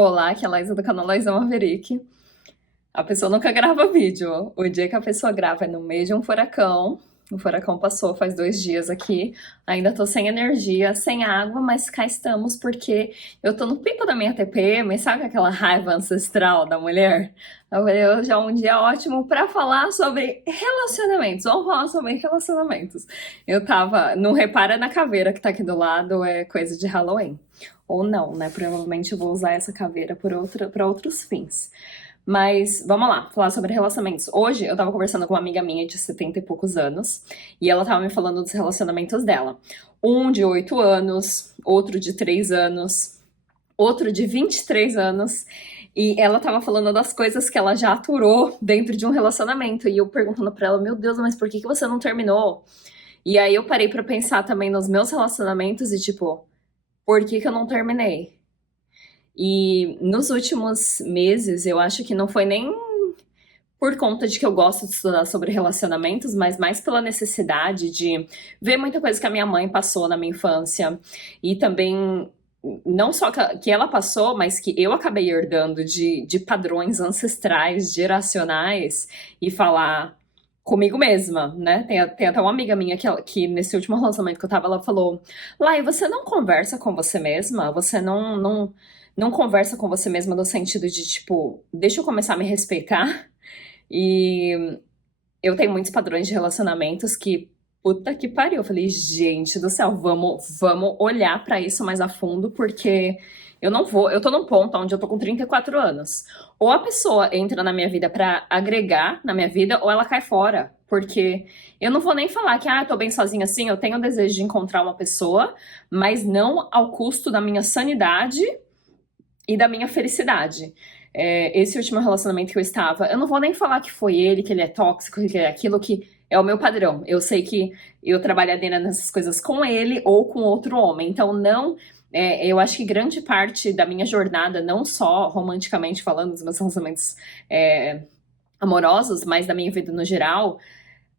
Olá, aqui é a Laísa do canal Laísa Maverick. A pessoa nunca grava vídeo. O dia que a pessoa grava é no meio de um furacão. O furacão passou faz 2 dias aqui. Ainda tô sem energia, sem água, mas cá estamos porque eu tô no pico da minha TPM. Sabe aquela raiva ancestral da mulher? Eu falei, hoje é um dia ótimo pra falar sobre relacionamentos. Vamos falar sobre relacionamentos. Eu tava. Não repara na caveira que tá aqui do lado, é coisa de Halloween. Ou não, né? Provavelmente eu vou usar essa caveira para outros fins. Mas vamos lá, falar sobre relacionamentos. Hoje eu tava conversando com uma amiga minha de 70 e poucos anos e ela tava me falando dos relacionamentos dela. Um de 8 anos, outro de 3 anos, outro de 23 anos. E ela tava falando das coisas que ela já aturou dentro de um relacionamento. E eu perguntando pra ela, meu Deus, mas por que você não terminou? E aí eu parei pra pensar também nos meus relacionamentos e tipo, por que eu não terminei? E nos últimos meses, eu acho que não foi nem por conta de que eu gosto de estudar sobre relacionamentos, mas mais pela necessidade de ver muita coisa que a minha mãe passou na minha infância. E também, não só que ela passou, mas que eu acabei herdando de padrões ancestrais, geracionais, e falar comigo mesma, né? Tem até uma amiga minha que nesse último relacionamento que eu tava, ela falou: Lai, você não conversa com você mesma? Você não conversa com você mesma no sentido de, tipo, deixa eu começar a me respeitar? E eu tenho muitos padrões de relacionamentos que, puta que pariu. Eu falei, gente do céu, vamos olhar pra isso mais a fundo, porque eu tô num ponto onde eu tô com 34 anos. Ou a pessoa entra na minha vida pra agregar na minha vida, ou ela cai fora. Porque eu não vou nem falar que, eu tô bem sozinha assim, eu tenho o desejo de encontrar uma pessoa, mas não ao custo da minha sanidade e da minha felicidade. Esse último relacionamento que eu estava, eu não vou nem falar que foi ele, que ele é tóxico, que ele é aquilo, que é o meu padrão. Eu sei que eu trabalharia nessas coisas com ele ou com outro homem. Então, não. Eu acho que grande parte da minha jornada, não só romanticamente falando dos meus relacionamentos amorosos, mas da minha vida no geral,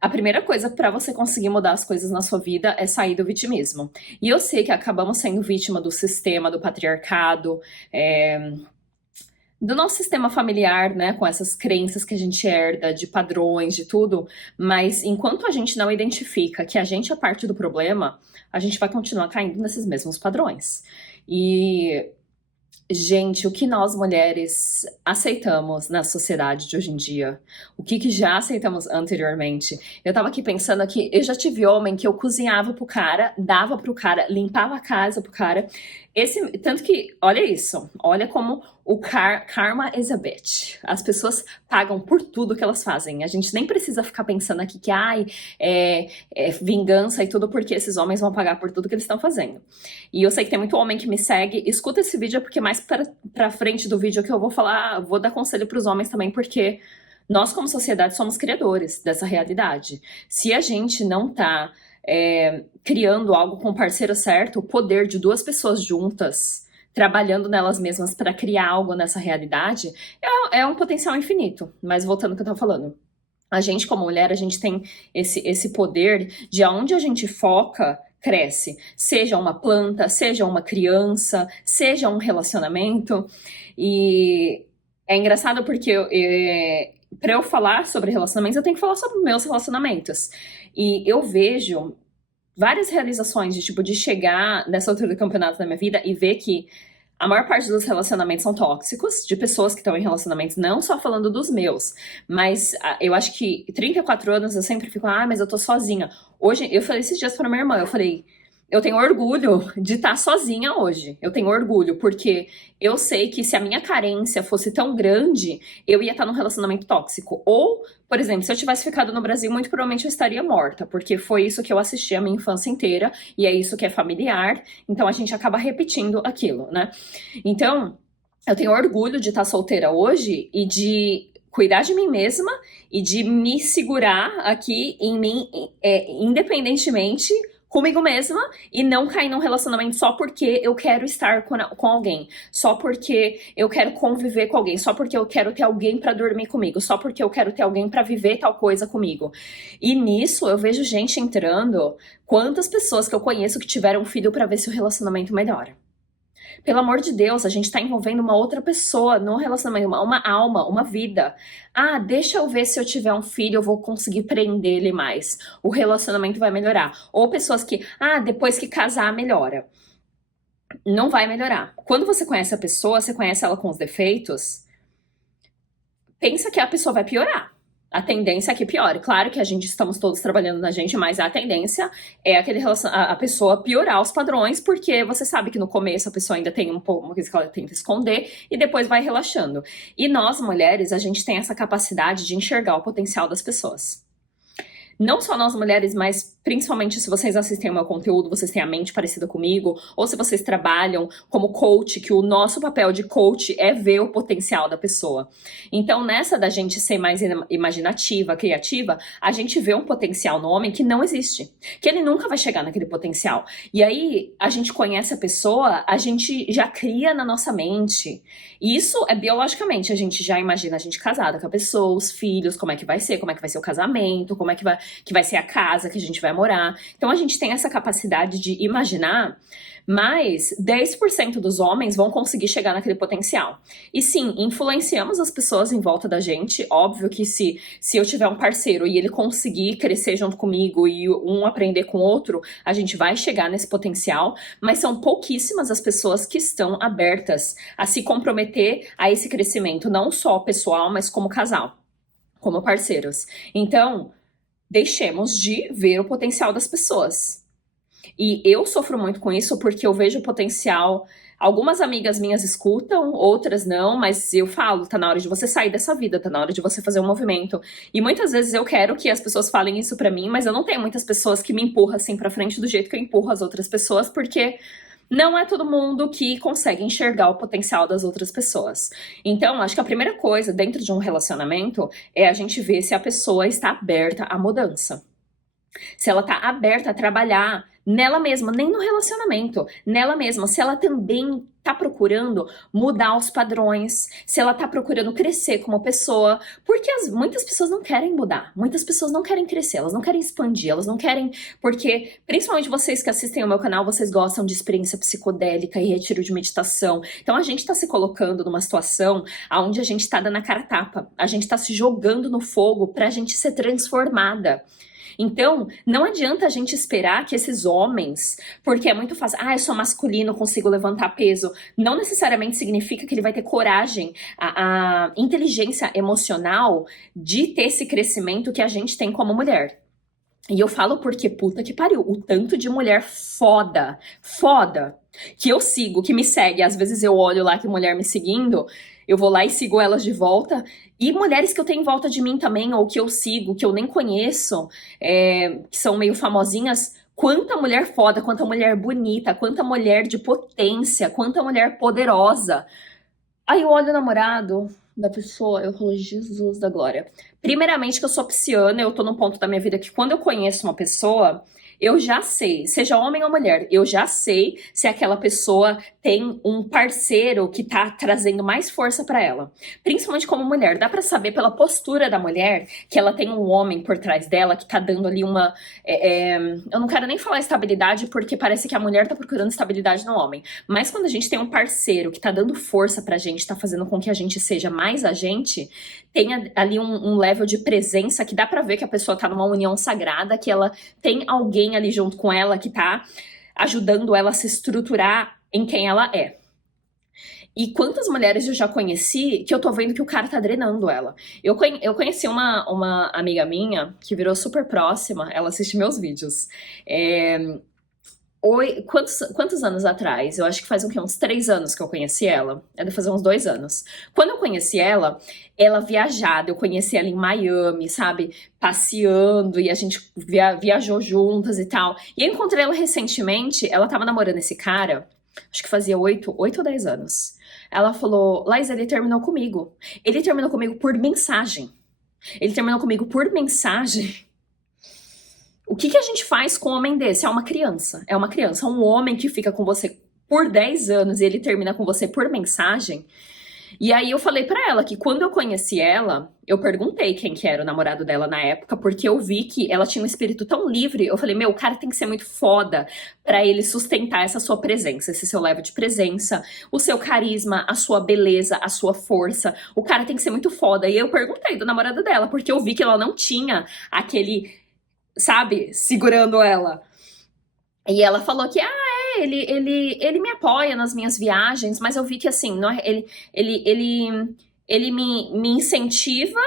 a primeira coisa para você conseguir mudar as coisas na sua vida é sair do vitimismo. E eu sei que acabamos sendo vítima do sistema, do patriarcado, do nosso sistema familiar, né, com essas crenças que a gente herda, de padrões, de tudo, mas enquanto a gente não identifica que a gente é parte do problema, a gente vai continuar caindo nesses mesmos padrões. E, gente, o que nós mulheres aceitamos na sociedade de hoje em dia? O que já aceitamos anteriormente? Eu tava aqui pensando que eu já tive homem que eu cozinhava pro cara, dava pro cara, limpava a casa pro cara. Tanto que, olha isso, olha como o karma is a bitch. As pessoas pagam por tudo que elas fazem. A gente nem precisa ficar pensando aqui que, é vingança e tudo, porque esses homens vão pagar por tudo que eles estão fazendo. E eu sei que tem muito homem que me segue. Escuta esse vídeo, porque mais pra frente do vídeo que eu vou falar, vou dar conselho pros homens também, porque nós, como sociedade, somos criadores dessa realidade. Se a gente não tá criando algo com o parceiro certo, o poder de duas pessoas juntas, trabalhando nelas mesmas para criar algo nessa realidade, é um potencial infinito. Mas voltando ao que eu tava falando, a gente, como mulher, a gente tem esse poder de aonde a gente foca, cresce. Seja uma planta, seja uma criança, seja um relacionamento. E é engraçado porque para eu falar sobre relacionamentos, eu tenho que falar sobre meus relacionamentos. E eu vejo várias realizações de tipo de chegar nessa altura do campeonato da minha vida e ver que a maior parte dos relacionamentos são tóxicos, de pessoas que estão em relacionamentos, não só falando dos meus, mas eu acho que 34 anos eu sempre fico, mas eu tô sozinha. Hoje, eu falei esses dias pra minha irmã, eu falei, eu tenho orgulho de estar sozinha hoje. Eu tenho orgulho, porque eu sei que se a minha carência fosse tão grande, eu ia estar num relacionamento tóxico. Ou, por exemplo, se eu tivesse ficado no Brasil, muito provavelmente eu estaria morta, porque foi isso que eu assisti a minha infância inteira, e é isso que é familiar, então a gente acaba repetindo aquilo, né? Então, eu tenho orgulho de estar solteira hoje e de cuidar de mim mesma e de me segurar aqui em mim, independentemente comigo mesma, e não cair num relacionamento só porque eu quero estar com alguém, só porque eu quero conviver com alguém, só porque eu quero ter alguém pra dormir comigo, só porque eu quero ter alguém pra viver tal coisa comigo. E nisso eu vejo gente entrando, quantas pessoas que eu conheço que tiveram filho pra ver se o relacionamento melhora. Pelo amor de Deus, a gente tá envolvendo uma outra pessoa no relacionamento, uma alma, uma vida. Ah, deixa eu ver se eu tiver um filho, eu vou conseguir prender ele mais. O relacionamento vai melhorar. Ou pessoas que, depois que casar, melhora. Não vai melhorar. Quando você conhece a pessoa, você conhece ela com os defeitos, pensa que a pessoa vai piorar. A tendência é que piore. Claro que a gente estamos todos trabalhando na gente, mas a tendência é a pessoa piorar os padrões, porque você sabe que no começo a pessoa ainda tem uma coisa que ela tenta esconder e depois vai relaxando. E nós, mulheres, a gente tem essa capacidade de enxergar o potencial das pessoas. Não só nós mulheres, mas principalmente se vocês assistem ao meu conteúdo, vocês têm a mente parecida comigo, ou se vocês trabalham como coach, que o nosso papel de coach é ver o potencial da pessoa. Então, nessa da gente ser mais imaginativa, criativa, a gente vê um potencial no homem que não existe, que ele nunca vai chegar naquele potencial. E aí, a gente conhece a pessoa, a gente já cria na nossa mente. E isso é biologicamente, a gente já imagina a gente casada com a pessoa, os filhos, como é que vai ser o casamento, como é que vai ser a casa que a gente vai morar. Então a gente tem essa capacidade de imaginar, mas 10% dos homens vão conseguir chegar naquele potencial. E sim, influenciamos as pessoas em volta da gente. Óbvio que se eu tiver um parceiro e ele conseguir crescer junto comigo e um aprender com o outro, a gente vai chegar nesse potencial, mas são pouquíssimas as pessoas que estão abertas a se comprometer a esse crescimento, não só pessoal, mas como casal, como parceiros. Então, deixemos de ver o potencial das pessoas. E eu sofro muito com isso porque eu vejo o potencial. Algumas amigas minhas escutam, outras não, mas eu falo, tá na hora de você sair dessa vida, tá na hora de você fazer um movimento. E muitas vezes eu quero que as pessoas falem isso pra mim, mas eu não tenho muitas pessoas que me empurram assim pra frente do jeito que eu empurro as outras pessoas, porque não é todo mundo que consegue enxergar o potencial das outras pessoas. Então, acho que a primeira coisa dentro de um relacionamento é a gente ver se a pessoa está aberta à mudança. Se ela está aberta a trabalhar nela mesma, nem no relacionamento, nela mesma, se ela também está procurando mudar os padrões, se ela está procurando crescer como pessoa, porque muitas pessoas não querem mudar, muitas pessoas não querem crescer, elas não querem expandir, elas não querem, porque principalmente vocês que assistem ao meu canal, vocês gostam de experiência psicodélica e retiro de meditação, então a gente está se colocando numa situação onde a gente está dando a cara a tapa, a gente está se jogando no fogo para a gente ser transformada. Então, não adianta a gente esperar que esses homens, porque é muito fácil, eu sou masculino, consigo levantar peso, não necessariamente significa que ele vai ter coragem, a inteligência emocional de ter esse crescimento que a gente tem como mulher. E eu falo porque, puta que pariu, o tanto de mulher foda, que eu sigo, que me segue, às vezes eu olho lá que mulher me seguindo, eu vou lá e sigo elas de volta, e mulheres que eu tenho em volta de mim também, ou que eu sigo, que eu nem conheço, que são meio famosinhas, quanta mulher foda, quanta mulher bonita, quanta mulher de potência, quanta mulher poderosa. Aí eu olho o namorado da pessoa, eu falo, Jesus da glória. Primeiramente que eu sou pisciana, eu tô num ponto da minha vida que quando eu conheço uma pessoa, eu já sei, seja homem ou mulher, eu já sei se aquela pessoa tem um parceiro que tá trazendo mais força pra ela. Principalmente como mulher, dá pra saber pela postura da mulher que ela tem um homem por trás dela que tá dando ali uma... eu não quero nem falar estabilidade porque parece que a mulher tá procurando estabilidade no homem. Mas quando a gente tem um parceiro que tá dando força pra gente, tá fazendo com que a gente seja mais a gente, tem ali um level de presença que dá pra ver que a pessoa tá numa união sagrada, que ela tem alguém ali junto com ela que tá ajudando ela a se estruturar em quem ela é. E quantas mulheres eu já conheci que eu tô vendo que o cara tá drenando ela. Eu conheci uma amiga minha que virou super próxima, ela assiste meus vídeos. Quantos anos atrás? Eu acho que faz uns 3 anos que eu conheci ela. Deve fazer uns 2 anos. Quando eu conheci ela viajada, eu conheci ela em Miami, sabe? Passeando, e a gente viajou juntas e tal. E eu encontrei ela recentemente, ela tava namorando esse cara, acho que fazia 8 ou 10 anos. Ela falou, Laís, ele terminou comigo. Ele terminou comigo por mensagem. Ele terminou comigo por mensagem. O que a gente faz com um homem desse? É uma criança. É uma criança. Um homem que fica com você por 10 anos e ele termina com você por mensagem. E aí eu falei pra ela que quando eu conheci ela, eu perguntei quem que era o namorado dela na época, porque eu vi que ela tinha um espírito tão livre. Eu falei, meu, o cara tem que ser muito foda pra ele sustentar essa sua presença, esse seu level de presença, o seu carisma, a sua beleza, a sua força. O cara tem que ser muito foda. E eu perguntei do namorado dela, porque eu vi que ela não tinha aquele, sabe, segurando ela. E ela falou que, ele me apoia nas minhas viagens, mas eu vi que, assim, não é- ele me incentiva,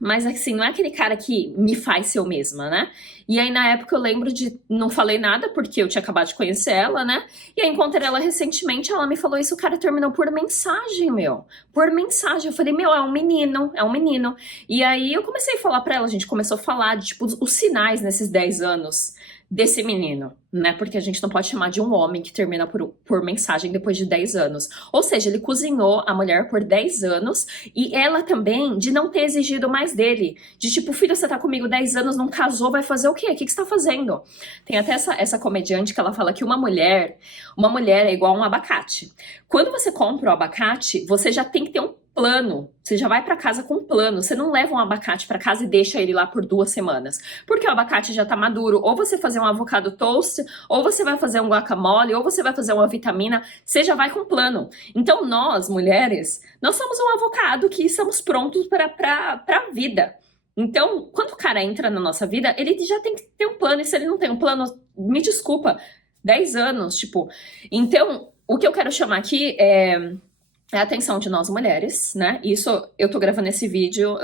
mas, assim, não é aquele cara que me faz ser eu mesma, né? E aí, na época, eu lembro de... Não falei nada, porque eu tinha acabado de conhecer ela, né? E aí, encontrei ela recentemente, ela me falou isso, o cara terminou por mensagem, meu. Por mensagem. Eu falei, meu, é um menino, é um menino. E aí, eu comecei a falar pra ela, a gente começou a falar de, tipo, os sinais nesses 10 anos desse menino, né? Porque a gente não pode chamar de um homem que termina por mensagem depois de 10 anos. Ou seja, ele cozinhou a mulher por 10 anos e ela também de não ter exigido mais dele. De tipo, filho, você tá comigo 10 anos, não casou, vai fazer o quê? O que você tá fazendo? Tem até essa comediante que ela fala que uma mulher é igual a um abacate. Quando você compra o abacate, você já tem que ter um plano. Você já vai pra casa com um plano. Você não leva um abacate pra casa e deixa ele lá por 2 semanas. Porque o abacate já tá maduro. Ou você fazer um avocado toast, ou você vai fazer um guacamole, ou você vai fazer uma vitamina. Você já vai com um plano. Então nós, mulheres, nós somos um avocado que estamos prontos pra vida. Então, quando o cara entra na nossa vida, ele já tem que ter um plano. E se ele não tem um plano, me desculpa, 10 anos, tipo. Então, o que eu quero chamar aqui é a atenção de nós mulheres, né? Isso, eu tô gravando esse vídeo,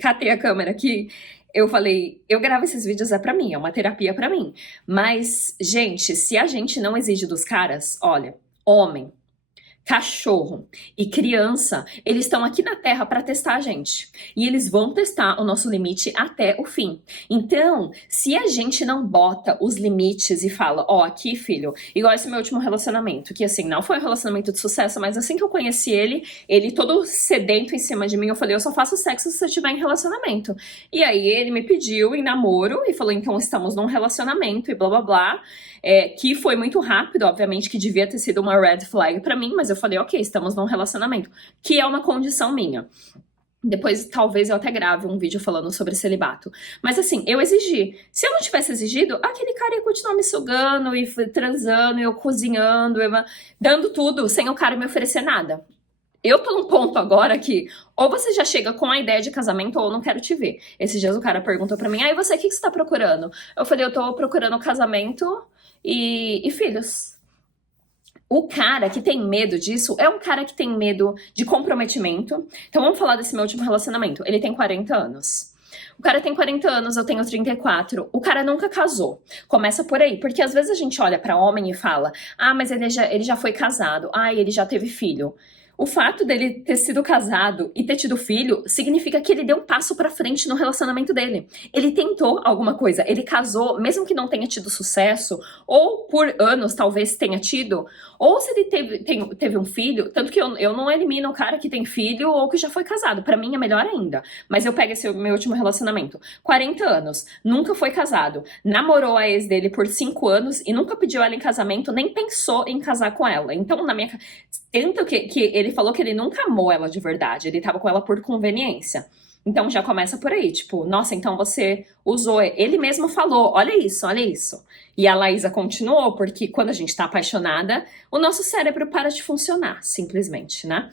catei a câmera aqui, eu falei, eu gravo esses vídeos é pra mim, é uma terapia pra mim. Mas, gente, se a gente não exige dos caras, olha, homem, cachorro e criança, eles estão aqui na Terra para testar a gente. E eles vão testar o nosso limite até o fim. Então, se a gente não bota os limites e fala, ó, aqui, filho, igual esse meu último relacionamento, que assim, não foi um relacionamento de sucesso, mas assim que eu conheci ele todo sedento em cima de mim, eu falei, eu só faço sexo se você estiver em relacionamento. E aí ele me pediu em namoro e falou, então estamos num relacionamento e blá blá blá. Que foi muito rápido, obviamente, que devia ter sido uma red flag pra mim, mas eu falei, ok, estamos num relacionamento, que é uma condição minha. Depois, talvez eu até grave um vídeo falando sobre celibato. Mas assim, eu exigi. Se eu não tivesse exigido, aquele cara ia continuar me sugando, e transando, eu cozinhando, dando tudo, sem o cara me oferecer nada. Eu tô num ponto agora que ou você já chega com a ideia de casamento ou eu não quero te ver. Esses dias o cara perguntou pra mim, e você, o que você tá procurando? Eu falei, eu tô procurando casamento e filhos. O cara que tem medo disso é um cara que tem medo de comprometimento. Então vamos falar desse meu último relacionamento. Ele tem 40 anos. O cara tem 40 anos, eu tenho 34. O cara nunca casou. Começa por aí, porque às vezes a gente olha pra homem e fala, mas ele já foi casado, ele já teve filho. O fato dele ter sido casado e ter tido filho significa que ele deu um passo pra frente no relacionamento dele. Ele tentou alguma coisa, ele casou, mesmo que não tenha tido sucesso, ou por anos talvez tenha tido, ou se ele teve um filho, tanto que eu não elimino o cara que tem filho ou que já foi casado, pra mim é melhor ainda. Mas eu pego esse meu último relacionamento, 40 anos, nunca foi casado, namorou a ex dele por 5 anos e nunca pediu ela em casamento, nem pensou em casar com ela. Então, tanto que ele falou que ele nunca amou ela de verdade, ele tava com ela por conveniência. Então já começa por aí, tipo, nossa, então você usou. Ele mesmo falou, olha isso, olha isso. E a Laísa continuou, porque quando a gente tá apaixonada, o nosso cérebro para de funcionar, simplesmente, né?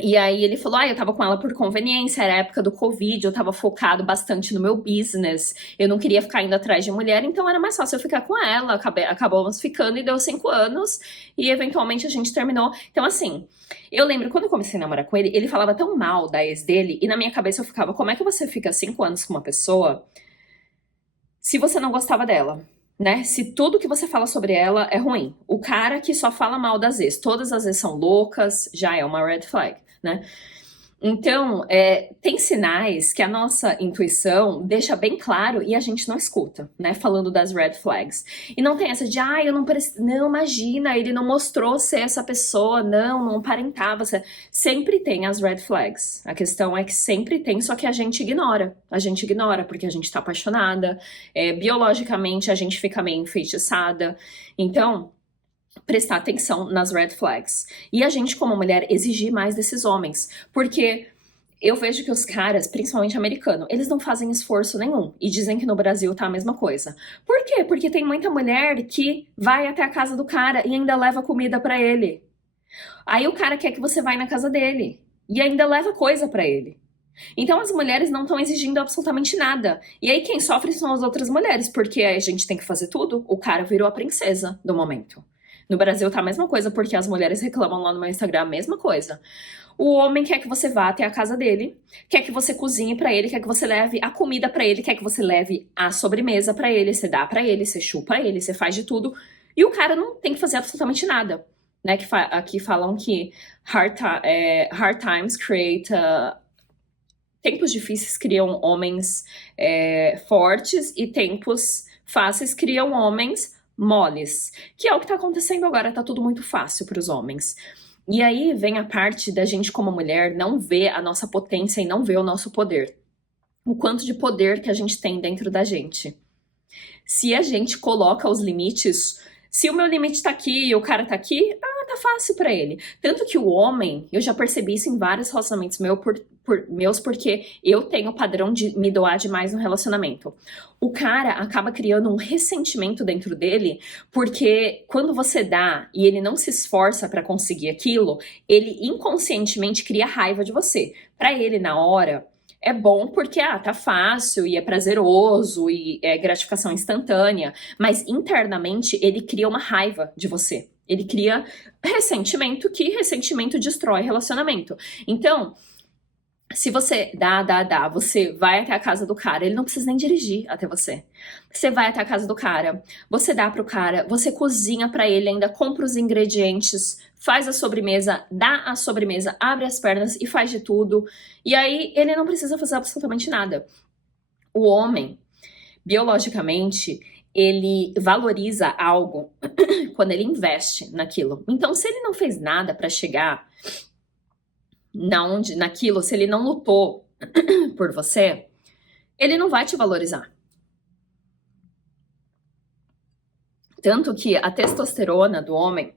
E aí ele falou, eu tava com ela por conveniência, era a época do Covid, eu tava focado bastante no meu business, eu não queria ficar indo atrás de mulher, então era mais fácil eu ficar com ela, acabamos ficando e deu 5 anos, e eventualmente a gente terminou. Então assim, eu lembro quando eu comecei a namorar com ele, ele falava tão mal da ex dele, e na minha cabeça eu ficava, como é que você fica 5 anos com uma pessoa se você não gostava dela? Né? Se tudo que você fala sobre ela é ruim. O cara que só fala mal das ex, todas as ex são loucas, já é uma red flag, né? Então, tem sinais que a nossa intuição deixa bem claro e a gente não escuta, né? Falando das red flags. E não tem essa de, eu não preciso. Não, imagina, ele não mostrou ser essa pessoa, não aparentava ser. Sempre tem as red flags. A questão é que sempre tem, só que a gente ignora. A gente ignora porque a gente tá apaixonada, biologicamente a gente fica meio enfeitiçada. Então, prestar atenção nas red flags. E a gente, como mulher, exigir mais desses homens. Porque eu vejo que os caras, principalmente americanos, eles não fazem esforço nenhum. E dizem que no Brasil tá a mesma coisa. Por quê? Porque tem muita mulher que vai até a casa do cara e ainda leva comida pra ele. Aí o cara quer que você vá na casa dele. E ainda leva coisa pra ele. Então as mulheres não estão exigindo absolutamente nada. E aí quem sofre são as outras mulheres, porque a gente tem que fazer tudo. O cara virou a princesa do momento. No Brasil tá a mesma coisa, porque as mulheres reclamam lá no meu Instagram a mesma coisa. O homem quer que você vá até a casa dele, quer que você cozinhe pra ele, quer que você leve a comida pra ele, quer que você leve a sobremesa pra ele, você dá pra ele, você chupa ele, você faz de tudo. E o cara não tem que fazer absolutamente nada. Né? Aqui falam que hard times create tempos difíceis criam homens fortes e tempos fáceis criam homens moles. Que é o que tá acontecendo agora, tá tudo muito fácil pros homens. E aí vem a parte da gente como mulher não ver a nossa potência e não ver o nosso poder. O quanto de poder que a gente tem dentro da gente. Se a gente coloca os limites, se o meu limite tá aqui e o cara tá aqui, tá fácil pra ele. Tanto que o homem, eu já percebi isso em vários relacionamentos meus, porque eu tenho o padrão de me doar demais no relacionamento. O cara acaba criando um ressentimento dentro dele, porque quando você dá e ele não se esforça pra conseguir aquilo, ele inconscientemente cria raiva de você. Pra ele, na hora, é bom porque, tá fácil e é prazeroso e é gratificação instantânea, mas internamente ele cria uma raiva de você. Ele cria ressentimento, que ressentimento destrói relacionamento. Então, se você dá, você vai até a casa do cara, ele não precisa nem dirigir até você. Você vai até a casa do cara, você dá pro cara, você cozinha pra ele, ainda compra os ingredientes, faz a sobremesa, dá a sobremesa, abre as pernas e faz de tudo. E aí ele não precisa fazer absolutamente nada. O homem, biologicamente, ele valoriza algo quando ele investe naquilo. Então, se ele não fez nada pra chegar naquilo, se ele não lutou por você, ele não vai te valorizar. Tanto que a testosterona do homem,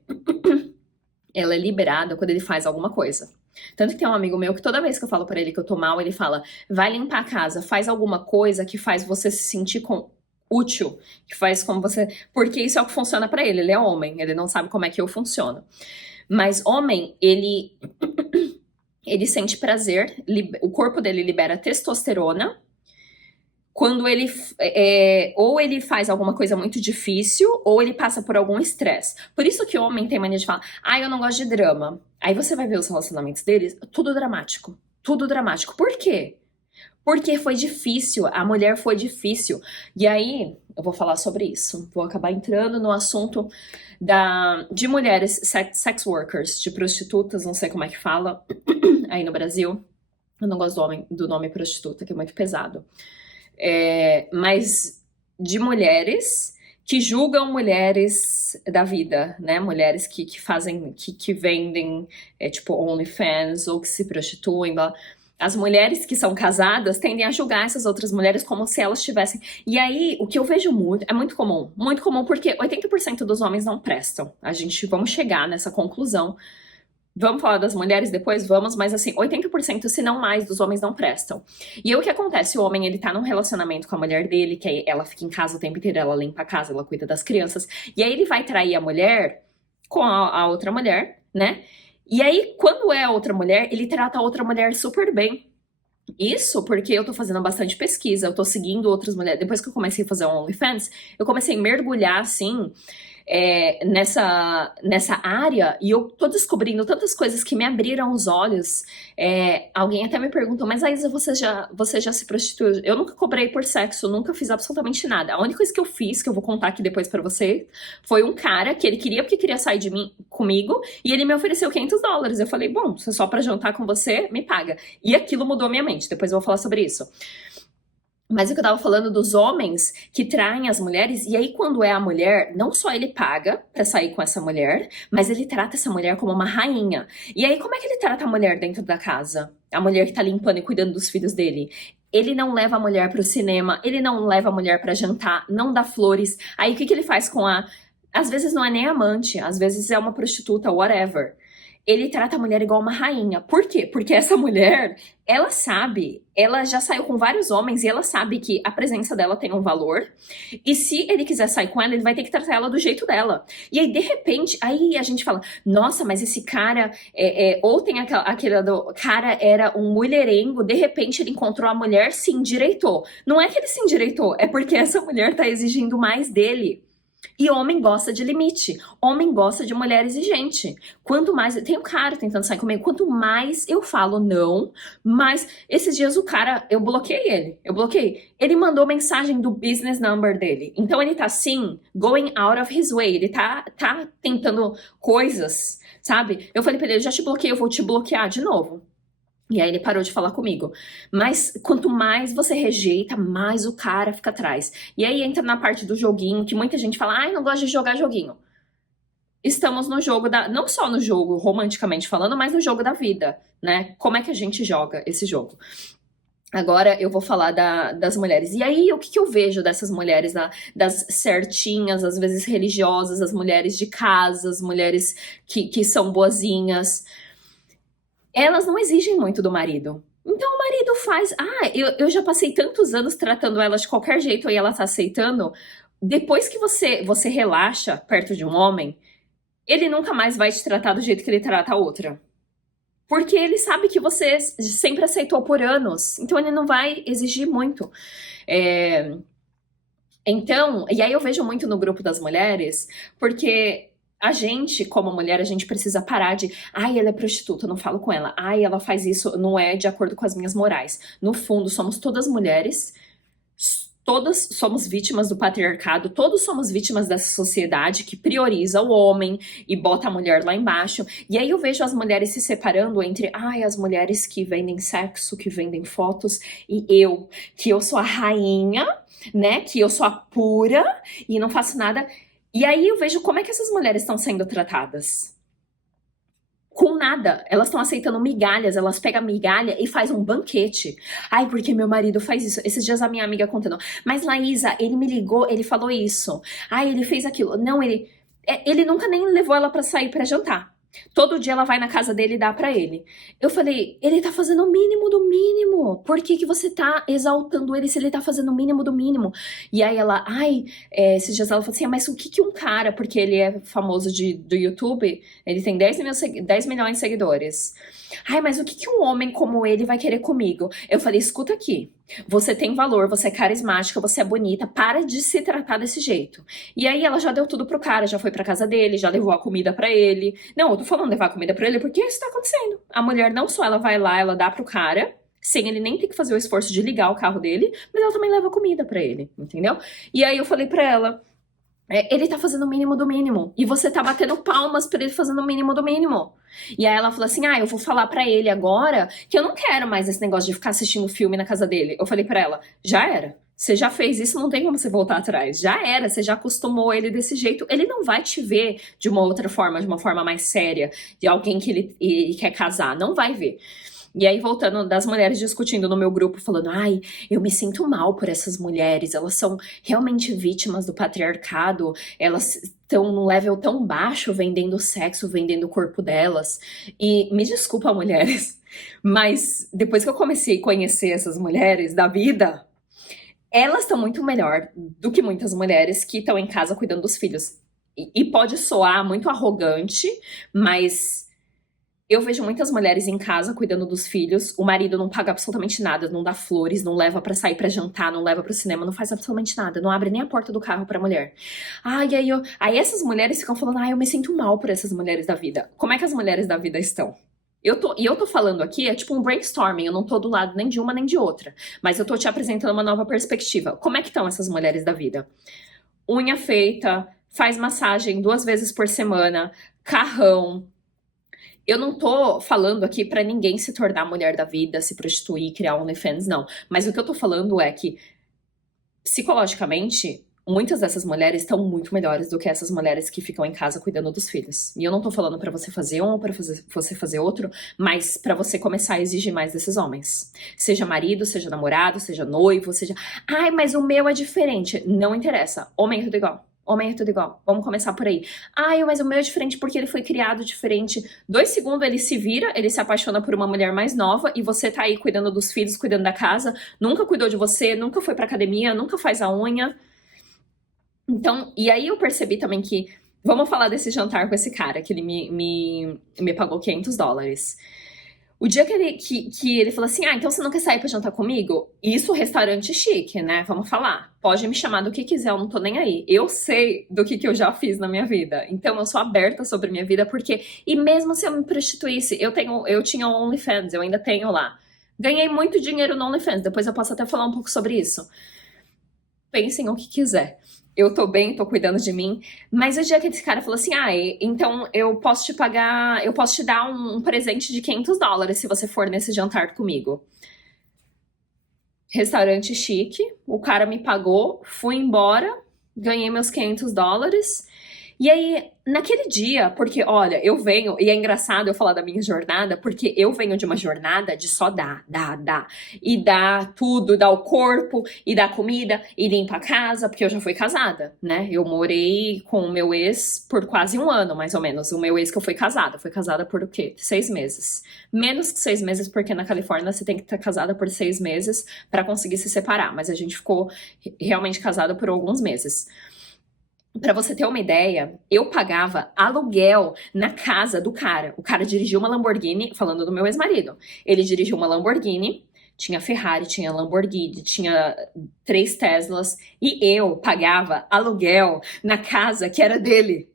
ela é liberada quando ele faz alguma coisa. Tanto que tem um amigo meu que toda vez que eu falo pra ele que eu tô mal, ele fala, vai limpar a casa, faz alguma coisa que faz você se sentir útil, que faz como você... Porque isso é o que funciona pra ele é homem, ele não sabe como é que eu funciono. Mas homem, ele sente prazer, o corpo dele libera testosterona, quando ele ou ele faz alguma coisa muito difícil, ou ele passa por algum estresse. Por isso que o homem tem mania de falar, eu não gosto de drama. Aí você vai ver os relacionamentos deles, tudo dramático. Tudo dramático. Por quê? Porque foi difícil, a mulher foi difícil. E aí, eu vou falar sobre isso. Vou acabar entrando no assunto de mulheres sex workers, de prostitutas, não sei como é que fala aí no Brasil. Eu não gosto do nome prostituta, que é muito pesado. Mas de mulheres que julgam mulheres da vida, né? Mulheres que fazem, que vendem, tipo OnlyFans, ou que se prostituem, blá. As mulheres que são casadas tendem a julgar essas outras mulheres como se elas tivessem... E aí, o que eu vejo muito, é muito comum porque 80% dos homens não prestam. Vamos chegar nessa conclusão. Vamos falar das mulheres depois? Vamos, mas assim, 80%, se não mais, dos homens não prestam. E aí o que acontece? O homem, ele tá num relacionamento com a mulher dele, que aí ela fica em casa o tempo inteiro, ela limpa a casa, ela cuida das crianças, e aí ele vai trair a mulher com a outra mulher, né? E aí, quando é a outra mulher, ele trata a outra mulher super bem. Isso porque eu tô fazendo bastante pesquisa, eu tô seguindo outras mulheres. Depois que eu comecei a fazer o OnlyFans, eu comecei a mergulhar, assim, nessa área, e eu tô descobrindo tantas coisas que me abriram os olhos. Alguém até me perguntou, mas Aísa, você já se prostituiu? Eu nunca cobrei por sexo, nunca fiz absolutamente nada. A única coisa que eu fiz, que eu vou contar aqui depois pra você, foi um cara que ele queria sair comigo, e ele me ofereceu $500. Eu falei, bom, se é só pra jantar com você, me paga. E aquilo mudou minha mente, depois eu vou falar sobre isso. Mas o que eu tava falando dos homens que traem as mulheres, e aí quando é a mulher, não só ele paga pra sair com essa mulher, mas ele trata essa mulher como uma rainha. E aí como é que ele trata a mulher dentro da casa? A mulher que tá limpando e cuidando dos filhos dele. Ele não leva a mulher pro cinema, ele não leva a mulher pra jantar, não dá flores. Aí o que ele faz com a Às vezes não é nem amante, às vezes é uma prostituta, whatever. Ele trata a mulher igual uma rainha. Por quê? Porque essa mulher, ela sabe, ela já saiu com vários homens e ela sabe que a presença dela tem um valor. E se ele quiser sair com ela, ele vai ter que tratar ela do jeito dela. E aí, de repente, aí a gente fala, nossa, mas esse cara, ou tem aquele do cara era um mulherengo, de repente ele encontrou a mulher, se endireitou. Não é que ele se endireitou, é porque essa mulher tá exigindo mais dele. E homem gosta de limite. Homem gosta de mulher exigente. Quanto mais. Tem um cara tentando sair comigo. Quanto mais eu falo não, mais. Esses dias o cara. Eu bloqueei ele. Eu bloqueei. Ele mandou mensagem do business number dele. Então ele tá assim, going out of his way. Ele tá tentando coisas, sabe? Eu falei pra ele: eu já te bloqueei, eu vou te bloquear de novo. E aí ele parou de falar comigo. Mas quanto mais você rejeita, mais o cara fica atrás. E aí entra na parte do joguinho, que muita gente fala, ai, não gosto de jogar joguinho. Estamos no jogo não só no jogo, romanticamente falando, mas no jogo da vida, né? Como é que a gente joga esse jogo? Agora eu vou falar das mulheres. E aí, o que eu vejo dessas mulheres, das certinhas, às vezes religiosas, as mulheres de casa, as mulheres que são boazinhas, elas não exigem muito do marido. Então o marido faz. Ah, eu já passei tantos anos tratando ela de qualquer jeito e ela tá aceitando. Depois que você relaxa perto de um homem, ele nunca mais vai te tratar do jeito que ele trata a outra. Porque ele sabe que você sempre aceitou por anos. Então ele não vai exigir muito. Então, e aí eu vejo muito no grupo das mulheres, porque a gente, como mulher, a gente precisa parar de, ai, ela é prostituta, não falo com ela. Ai, ela faz isso, não é de acordo com as minhas morais. No fundo, somos todas mulheres, todas somos vítimas do patriarcado, todos somos vítimas dessa sociedade que prioriza o homem e bota a mulher lá embaixo. E aí eu vejo as mulheres se separando entre, ai, as mulheres que vendem sexo, que vendem fotos, e eu, que eu sou a rainha, né, que eu sou a pura e não faço nada. E aí eu vejo como é que essas mulheres estão sendo tratadas. Com nada. Elas estão aceitando migalhas, elas pegam migalha e faz um banquete. Ai, porque meu marido faz isso. Esses dias a minha amiga contando. Mas, Laísa, ele me ligou, ele falou isso. Ai, ele fez aquilo. Não, ele nunca nem levou ela pra sair pra jantar. Todo dia ela vai na casa dele e dá pra ele. Eu falei, ele tá fazendo o mínimo do mínimo. Por que você tá exaltando ele se ele tá fazendo o mínimo do mínimo? E aí ela, esses dias ela falou assim, mas o que um cara, porque ele é famoso do YouTube, ele tem 10 milhões de seguidores. Ai, mas o que um homem como ele vai querer comigo? Eu falei, escuta aqui. Você tem valor, você é carismática, você é bonita, para de se tratar desse jeito. E aí ela já deu tudo pro cara, já foi pra casa dele, já levou a comida pra ele. Não, eu tô falando levar a comida pra ele porque isso tá acontecendo. A mulher não só ela vai lá, ela dá pro cara, sem ele nem ter que fazer o esforço de ligar o carro dele, mas ela também leva comida pra ele, entendeu? E aí eu falei pra ela, ele tá fazendo o mínimo do mínimo. E você tá batendo palmas pra ele fazendo o mínimo do mínimo. E aí ela falou assim, eu vou falar pra ele agora que eu não quero mais esse negócio de ficar assistindo filme na casa dele. Eu falei pra ela, já era. Você já fez isso, não tem como você voltar atrás. Já era, você já acostumou ele desse jeito. Ele não vai te ver de uma outra forma, de uma forma mais séria, de alguém que ele quer casar. Não vai ver. E aí, voltando das mulheres discutindo no meu grupo, falando, eu me sinto mal por essas mulheres, elas são realmente vítimas do patriarcado, elas estão num level tão baixo vendendo sexo, vendendo o corpo delas. E me desculpa, mulheres, mas depois que eu comecei a conhecer essas mulheres da vida, elas estão muito melhor do que muitas mulheres que estão em casa cuidando dos filhos. E pode soar muito arrogante, mas eu vejo muitas mulheres em casa cuidando dos filhos, o marido não paga absolutamente nada, não dá flores, não leva pra sair pra jantar, não leva pro cinema, não faz absolutamente nada, não abre nem a porta do carro pra mulher. Aí essas mulheres ficam falando, eu me sinto mal por essas mulheres da vida. Como é que as mulheres da vida estão? Eu tô falando aqui, é tipo um brainstorming, eu não tô do lado nem de uma nem de outra, mas eu tô te apresentando uma nova perspectiva. Como é que estão essas mulheres da vida? Unha feita, faz massagem 2 vezes por semana, carrão. Eu não tô falando aqui pra ninguém se tornar mulher da vida, se prostituir, criar OnlyFans, não. Mas o que eu tô falando é que, psicologicamente, muitas dessas mulheres estão muito melhores do que essas mulheres que ficam em casa cuidando dos filhos. E eu não tô falando pra você fazer um ou pra você fazer outro, mas pra você começar a exigir mais desses homens. Seja marido, seja namorado, seja noivo, seja... mas o meu é diferente. Não interessa. Homem é tudo igual. Homem é tudo igual. Vamos começar por aí. Ai, mas o meu é diferente porque ele foi criado diferente. 2 segundos ele se vira, ele se apaixona por uma mulher mais nova e você tá aí cuidando dos filhos, cuidando da casa, nunca cuidou de você, nunca foi pra academia, nunca faz a unha. Então, e aí eu percebi também que, vamos falar desse jantar com esse cara, que ele me pagou $500. O dia que ele falou assim, então você não quer sair pra jantar comigo? Isso, restaurante chique, né? Vamos falar. Pode me chamar do que quiser, eu não tô nem aí. Eu sei do que eu já fiz na minha vida. Então eu sou aberta sobre minha vida, porque... E mesmo se eu me prostituísse, eu tinha o OnlyFans, eu ainda tenho lá. Ganhei muito dinheiro no OnlyFans, depois eu posso até falar um pouco sobre isso. Pensem o que quiser. Eu tô bem, tô cuidando de mim. Mas o dia que esse cara falou assim, então eu posso te pagar, eu posso te dar um presente de $500 se você for nesse jantar comigo. Restaurante chique, o cara me pagou, fui embora, ganhei meus $500. E aí, naquele dia, porque olha, eu venho, e é engraçado eu falar da minha jornada, porque eu venho de uma jornada de só dar. E dar tudo, dar o corpo, e dar comida, e limpar a casa, porque eu já fui casada, né? Eu morei com o meu ex por quase 1 ano, mais ou menos. O meu ex que eu fui casada por o quê? 6 meses. Menos que 6 meses, porque na Califórnia você tem que estar casada por 6 meses pra conseguir se separar. Mas a gente ficou realmente casada por alguns meses. Pra você ter uma ideia, eu pagava aluguel na casa do cara. O cara dirigiu uma Lamborghini, falando do meu ex-marido. Ele dirigiu uma Lamborghini, tinha Ferrari, tinha Lamborghini, tinha 3 Teslas, e eu pagava aluguel na casa que era dele.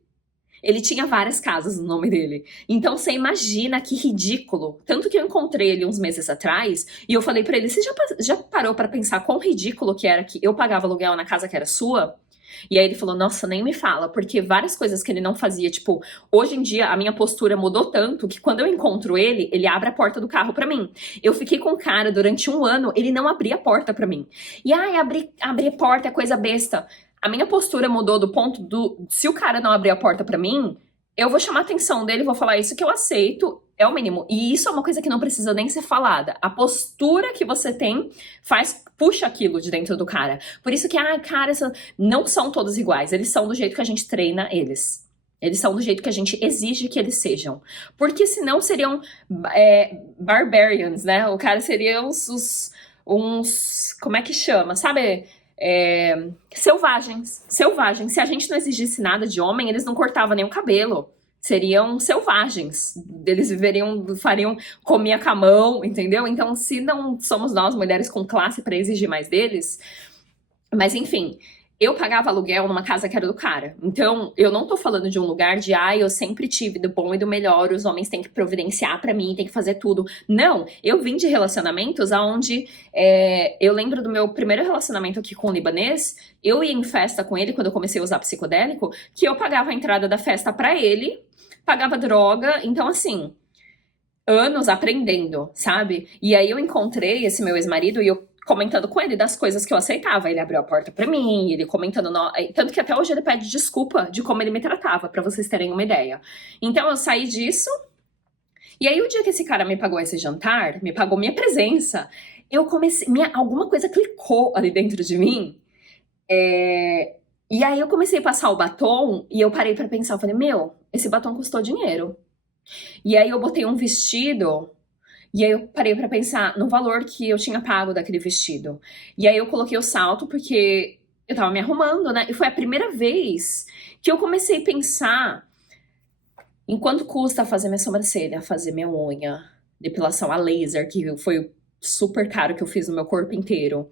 Ele tinha várias casas no nome dele. Então você imagina que ridículo. Tanto que eu encontrei ele uns meses atrás e eu falei pra ele, você já parou pra pensar quão ridículo que era que eu pagava aluguel na casa que era sua? E aí ele falou, nossa, nem me fala, porque várias coisas que ele não fazia, tipo, hoje em dia a minha postura mudou tanto que quando eu encontro ele, ele abre a porta do carro pra mim. Eu fiquei com o cara durante 1 ano, ele não abria a porta pra mim. E abrir a porta é coisa besta. A minha postura mudou do ponto se o cara não abrir a porta pra mim, eu vou chamar a atenção dele, vou falar isso que eu aceito, é o mínimo. E isso é uma coisa que não precisa nem ser falada. A postura que você tem puxa aquilo de dentro do cara. Por isso que, cara, não são todos iguais. Eles são do jeito que a gente treina eles. Eles são do jeito que a gente exige que eles sejam. Porque senão seriam barbarians, né? O cara seria uns como é que chama? Sabe... selvagens. Se a gente não exigisse nada de homem, eles não cortavam nem o cabelo. Seriam selvagens. Eles comia com a mão, entendeu? Então, se não somos nós, mulheres com classe, pra exigir mais deles... Mas, enfim... Eu pagava aluguel numa casa que era do cara. Então, eu não tô falando de um lugar de eu sempre tive do bom e do melhor, os homens têm que providenciar pra mim, têm que fazer tudo. Não, eu vim de relacionamentos onde... eu lembro do meu primeiro relacionamento aqui com o libanês, eu ia em festa com ele, quando eu comecei a usar psicodélico, que eu pagava a entrada da festa pra ele, pagava droga, então assim... anos aprendendo, sabe? E aí eu encontrei esse meu ex-marido e eu comentando com ele das coisas que eu aceitava. Ele abriu a porta pra mim, ele comentando... Tanto que até hoje ele pede desculpa de como ele me tratava, pra vocês terem uma ideia. Então eu saí disso, e aí o dia que esse cara me pagou esse jantar, me pagou minha presença, eu comecei... alguma coisa clicou ali dentro de mim, e aí eu comecei a passar o batom, e eu parei pra pensar, eu falei, esse batom custou dinheiro. E aí eu botei um vestido... E aí eu parei pra pensar no valor que eu tinha pago daquele vestido. E aí eu coloquei o salto porque eu tava me arrumando, né? E foi a primeira vez que eu comecei a pensar em quanto custa fazer minha sobrancelha, fazer minha unha, depilação a laser, que foi super caro que eu fiz no meu corpo inteiro.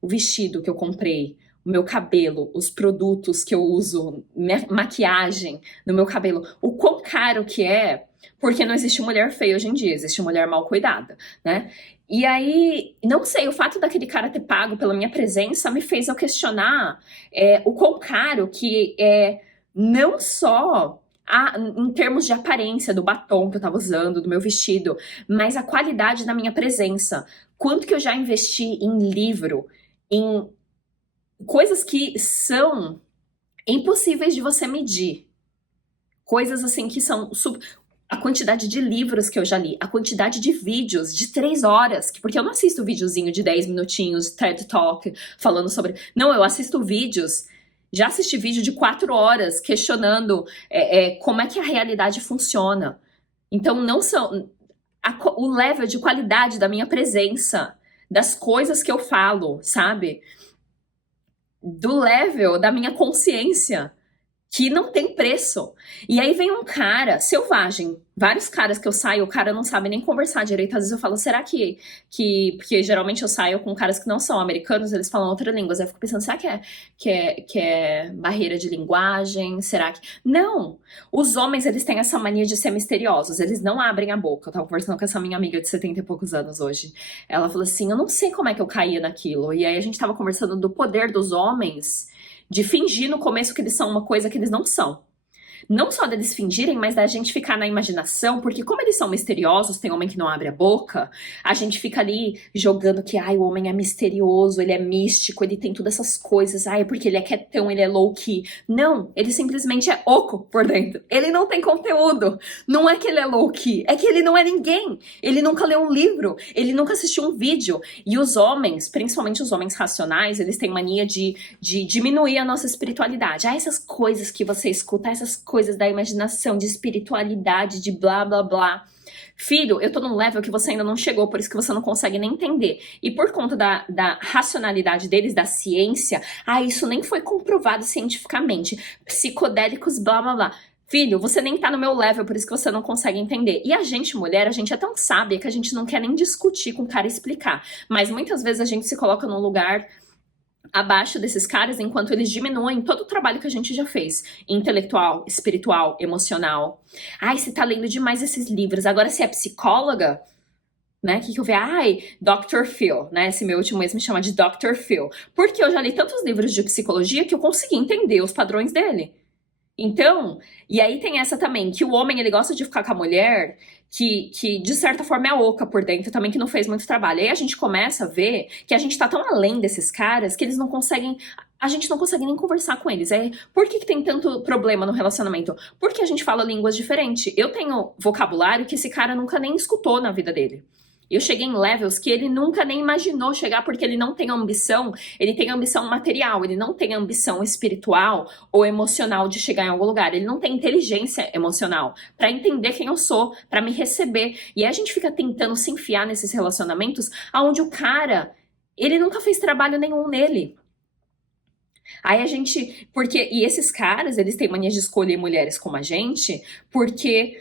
O vestido que eu comprei, o meu cabelo, os produtos que eu uso, maquiagem no meu cabelo. O quão caro que é... Porque não existe mulher feia hoje em dia, existe mulher mal cuidada, né? E aí, não sei, o fato daquele cara ter pago pela minha presença me fez eu questionar o quão caro que é, não só em termos de aparência do batom que eu tava usando, do meu vestido, mas a qualidade da minha presença. Quanto que eu já investi em livro, em coisas que são impossíveis de você medir. Coisas assim que são... A quantidade de livros que eu já li, a quantidade de vídeos de 3 horas, porque eu não assisto videozinho de 10 minutinhos, TED Talk, falando sobre... Não, eu assisto vídeos Já assisti vídeo de 4 horas questionando como é que a realidade funciona. Então, não são... o level de qualidade da minha presença, das coisas que eu falo, sabe? Do level da minha consciência, que não tem preço. E aí vem um cara selvagem, vários caras que eu saio, o cara não sabe nem conversar direito. Às vezes eu falo, será que porque geralmente eu saio com caras que não são americanos, eles falam outra língua. Aí eu fico pensando, será que é barreira de linguagem? Será que... Não! Os homens, eles têm essa mania de ser misteriosos, eles não abrem a boca. Eu tava conversando com essa minha amiga de 70 e poucos anos hoje. Ela falou assim, eu não sei como é que eu caía naquilo. E aí a gente tava conversando do poder dos homens de fingir no começo que eles são uma coisa que eles não são. Não só deles fingirem, mas da gente ficar na imaginação, porque como eles são misteriosos, tem homem que não abre a boca, a gente fica ali jogando que, ai, o homem é misterioso, ele é místico, ele tem todas essas coisas, ai, porque ele é quietão, ele é low-key. Não, ele simplesmente é oco por dentro. Ele não tem conteúdo. Não é que ele é low-key, é que ele não é ninguém. Ele nunca leu um livro, ele nunca assistiu um vídeo. E os homens, principalmente os homens racionais, eles têm mania de diminuir a nossa espiritualidade. Ah, essas coisas que você escuta, essas coisas da imaginação, de espiritualidade, de blá, blá, blá. Filho, eu tô num level que você ainda não chegou, por isso que você não consegue nem entender. E por conta da racionalidade deles, da ciência, isso nem foi comprovado cientificamente. Psicodélicos, blá, blá, blá. Filho, você nem tá no meu level, por isso que você não consegue entender. E a gente, mulher, a gente é tão sábia que a gente não quer nem discutir com o cara e explicar. Mas muitas vezes a gente se coloca num lugar abaixo desses caras, enquanto eles diminuem todo o trabalho que a gente já fez. Intelectual, espiritual, emocional. Ai, você tá lendo demais esses livros. Agora, se é psicóloga, né? Que eu vejo? Dr. Phil, né? Esse meu último mês me chama de Dr. Phil. Porque eu já li tantos livros de psicologia que eu consegui entender os padrões dele. Então, e aí tem essa também, que o homem, ele gosta de ficar com a mulher que de certa forma é oca por dentro também, que não fez muito trabalho. Aí a gente começa a ver que a gente tá tão além desses caras que eles não conseguem, a gente não consegue nem conversar com eles. Por que tem tanto problema no relacionamento? Porque a gente fala línguas diferentes. Eu tenho vocabulário que esse cara nunca nem escutou na vida dele. Eu cheguei em levels que ele nunca nem imaginou chegar, porque ele não tem ambição, ele tem ambição material, ele não tem ambição espiritual ou emocional de chegar em algum lugar. Ele não tem inteligência emocional para entender quem eu sou, para me receber. E aí a gente fica tentando se enfiar nesses relacionamentos onde o cara, ele nunca fez trabalho nenhum nele. Aí a gente, e esses caras, eles têm mania de escolher mulheres como a gente, porque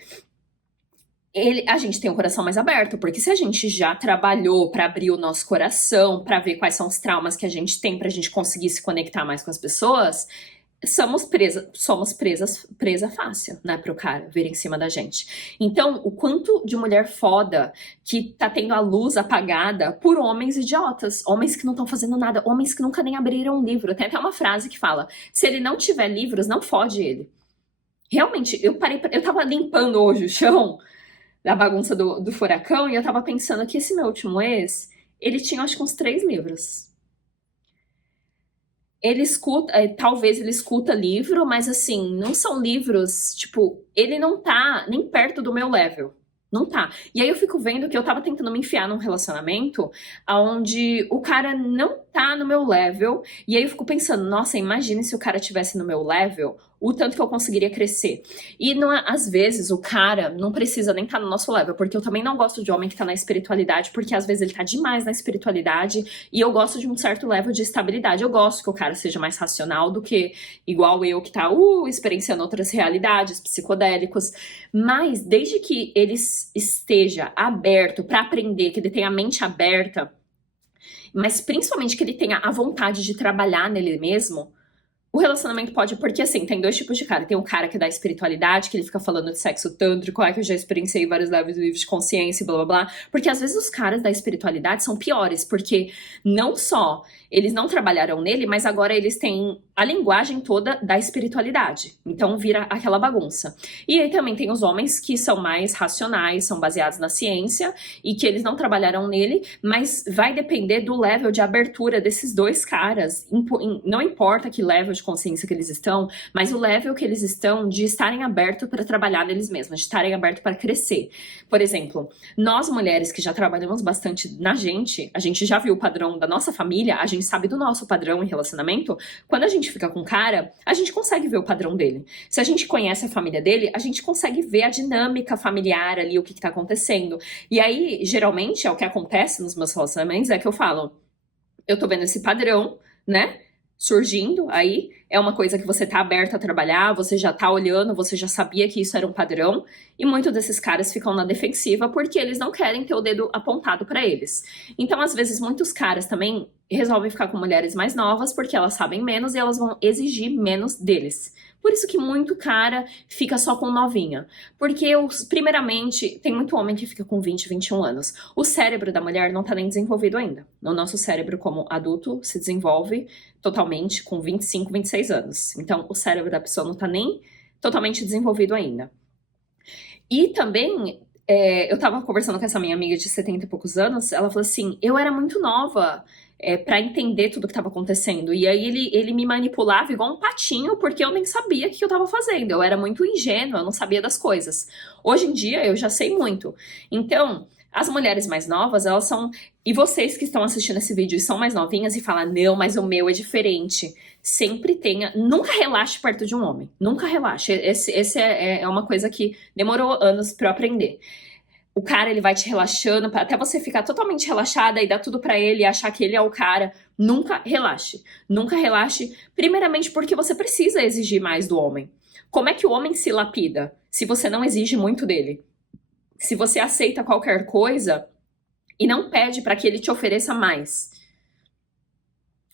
a gente tem um coração mais aberto, porque se a gente já trabalhou para abrir o nosso coração, para ver quais são os traumas que a gente tem, pra gente conseguir se conectar mais com as pessoas, somos presa fácil, né, pro cara vir em cima da gente. Então, o quanto de mulher foda que tá tendo a luz apagada por homens idiotas, homens que não estão fazendo nada, homens que nunca nem abriram um livro. Tem até uma frase que fala, se ele não tiver livros, não fode ele. Realmente, eu tava limpando hoje o chão da bagunça do furacão, e eu tava pensando que esse meu último ex, ele tinha acho que uns 3 livros. Ele escuta, talvez ele escuta livro, mas assim, não são livros, tipo, ele não tá nem perto do meu level. Não tá. E aí eu fico vendo que eu tava tentando me enfiar num relacionamento onde o cara não tá no meu level, e aí eu fico pensando, nossa, imagine se o cara tivesse no meu level, o tanto que eu conseguiria crescer. E não, às vezes o cara não precisa nem estar no nosso level, porque eu também não gosto de homem que tá na espiritualidade, porque às vezes ele tá demais na espiritualidade, e eu gosto de um certo level de estabilidade. Eu gosto que o cara seja mais racional do que igual eu, que tá experienciando outras realidades, psicodélicos. Mas desde que ele esteja aberto para aprender, que ele tenha a mente aberta, mas principalmente que ele tenha a vontade de trabalhar nele mesmo, o relacionamento pode, porque assim, tem 2 tipos de cara. Tem um cara que dá espiritualidade, que ele fica falando de sexo tântrico, que eu já experienciei vários levels de livros de consciência, blá blá blá. Porque às vezes os caras da espiritualidade são piores, porque não só eles não trabalharam nele, mas agora eles têm a linguagem toda da espiritualidade. Então vira aquela bagunça. E aí também tem os homens que são mais racionais, são baseados na ciência, e que eles não trabalharam nele, mas vai depender do level de abertura desses 2 caras. Não importa que level de consciência que eles estão, mas o level que eles estão de estarem abertos para trabalhar neles mesmos, de estarem abertos para crescer. Por exemplo, nós mulheres que já trabalhamos bastante na gente, a gente já viu o padrão da nossa família, a gente sabe do nosso padrão em relacionamento. Quando a gente gente fica com o cara, a gente consegue ver o padrão dele. Se a gente conhece a família dele, a gente consegue ver a dinâmica familiar ali, o que tá acontecendo. E aí, geralmente, é o que acontece nos meus relacionamentos, é que eu falo, eu tô vendo esse padrão, né, surgindo aí, é uma coisa que você tá aberto a trabalhar, você já tá olhando, você já sabia que isso era um padrão, e muitos desses caras ficam na defensiva porque eles não querem ter o dedo apontado pra eles. Então, às vezes, muitos caras também resolvem ficar com mulheres mais novas porque elas sabem menos e elas vão exigir menos deles. Por isso que muito cara fica só com novinha. Porque, primeiramente, tem muito homem que fica com 20, 21 anos. O cérebro da mulher não tá nem desenvolvido ainda. O nosso cérebro, como adulto, se desenvolve totalmente com 25, 26 anos. Então, o cérebro da pessoa não tá nem totalmente desenvolvido ainda. E também, eu tava conversando com essa minha amiga de 70 e poucos anos, ela falou assim, eu era muito nova pra entender tudo que tava acontecendo. E aí ele me manipulava igual um patinho, porque eu nem sabia o que eu tava fazendo. Eu era muito ingênua, eu não sabia das coisas. Hoje em dia, eu já sei muito. Então, as mulheres mais novas, elas são... E vocês que estão assistindo esse vídeo e são mais novinhas e falam, não, mas o meu é diferente. Sempre tenha... Nunca relaxe perto de um homem. Nunca relaxe. Esse é uma coisa que demorou anos pra eu aprender. O cara, ele vai te relaxando, até você ficar totalmente relaxada e dar tudo pra ele e achar que ele é o cara. Nunca relaxe. Nunca relaxe, primeiramente porque você precisa exigir mais do homem. Como é que o homem se lapida se você não exige muito dele? Se você aceita qualquer coisa e não pede pra que ele te ofereça mais.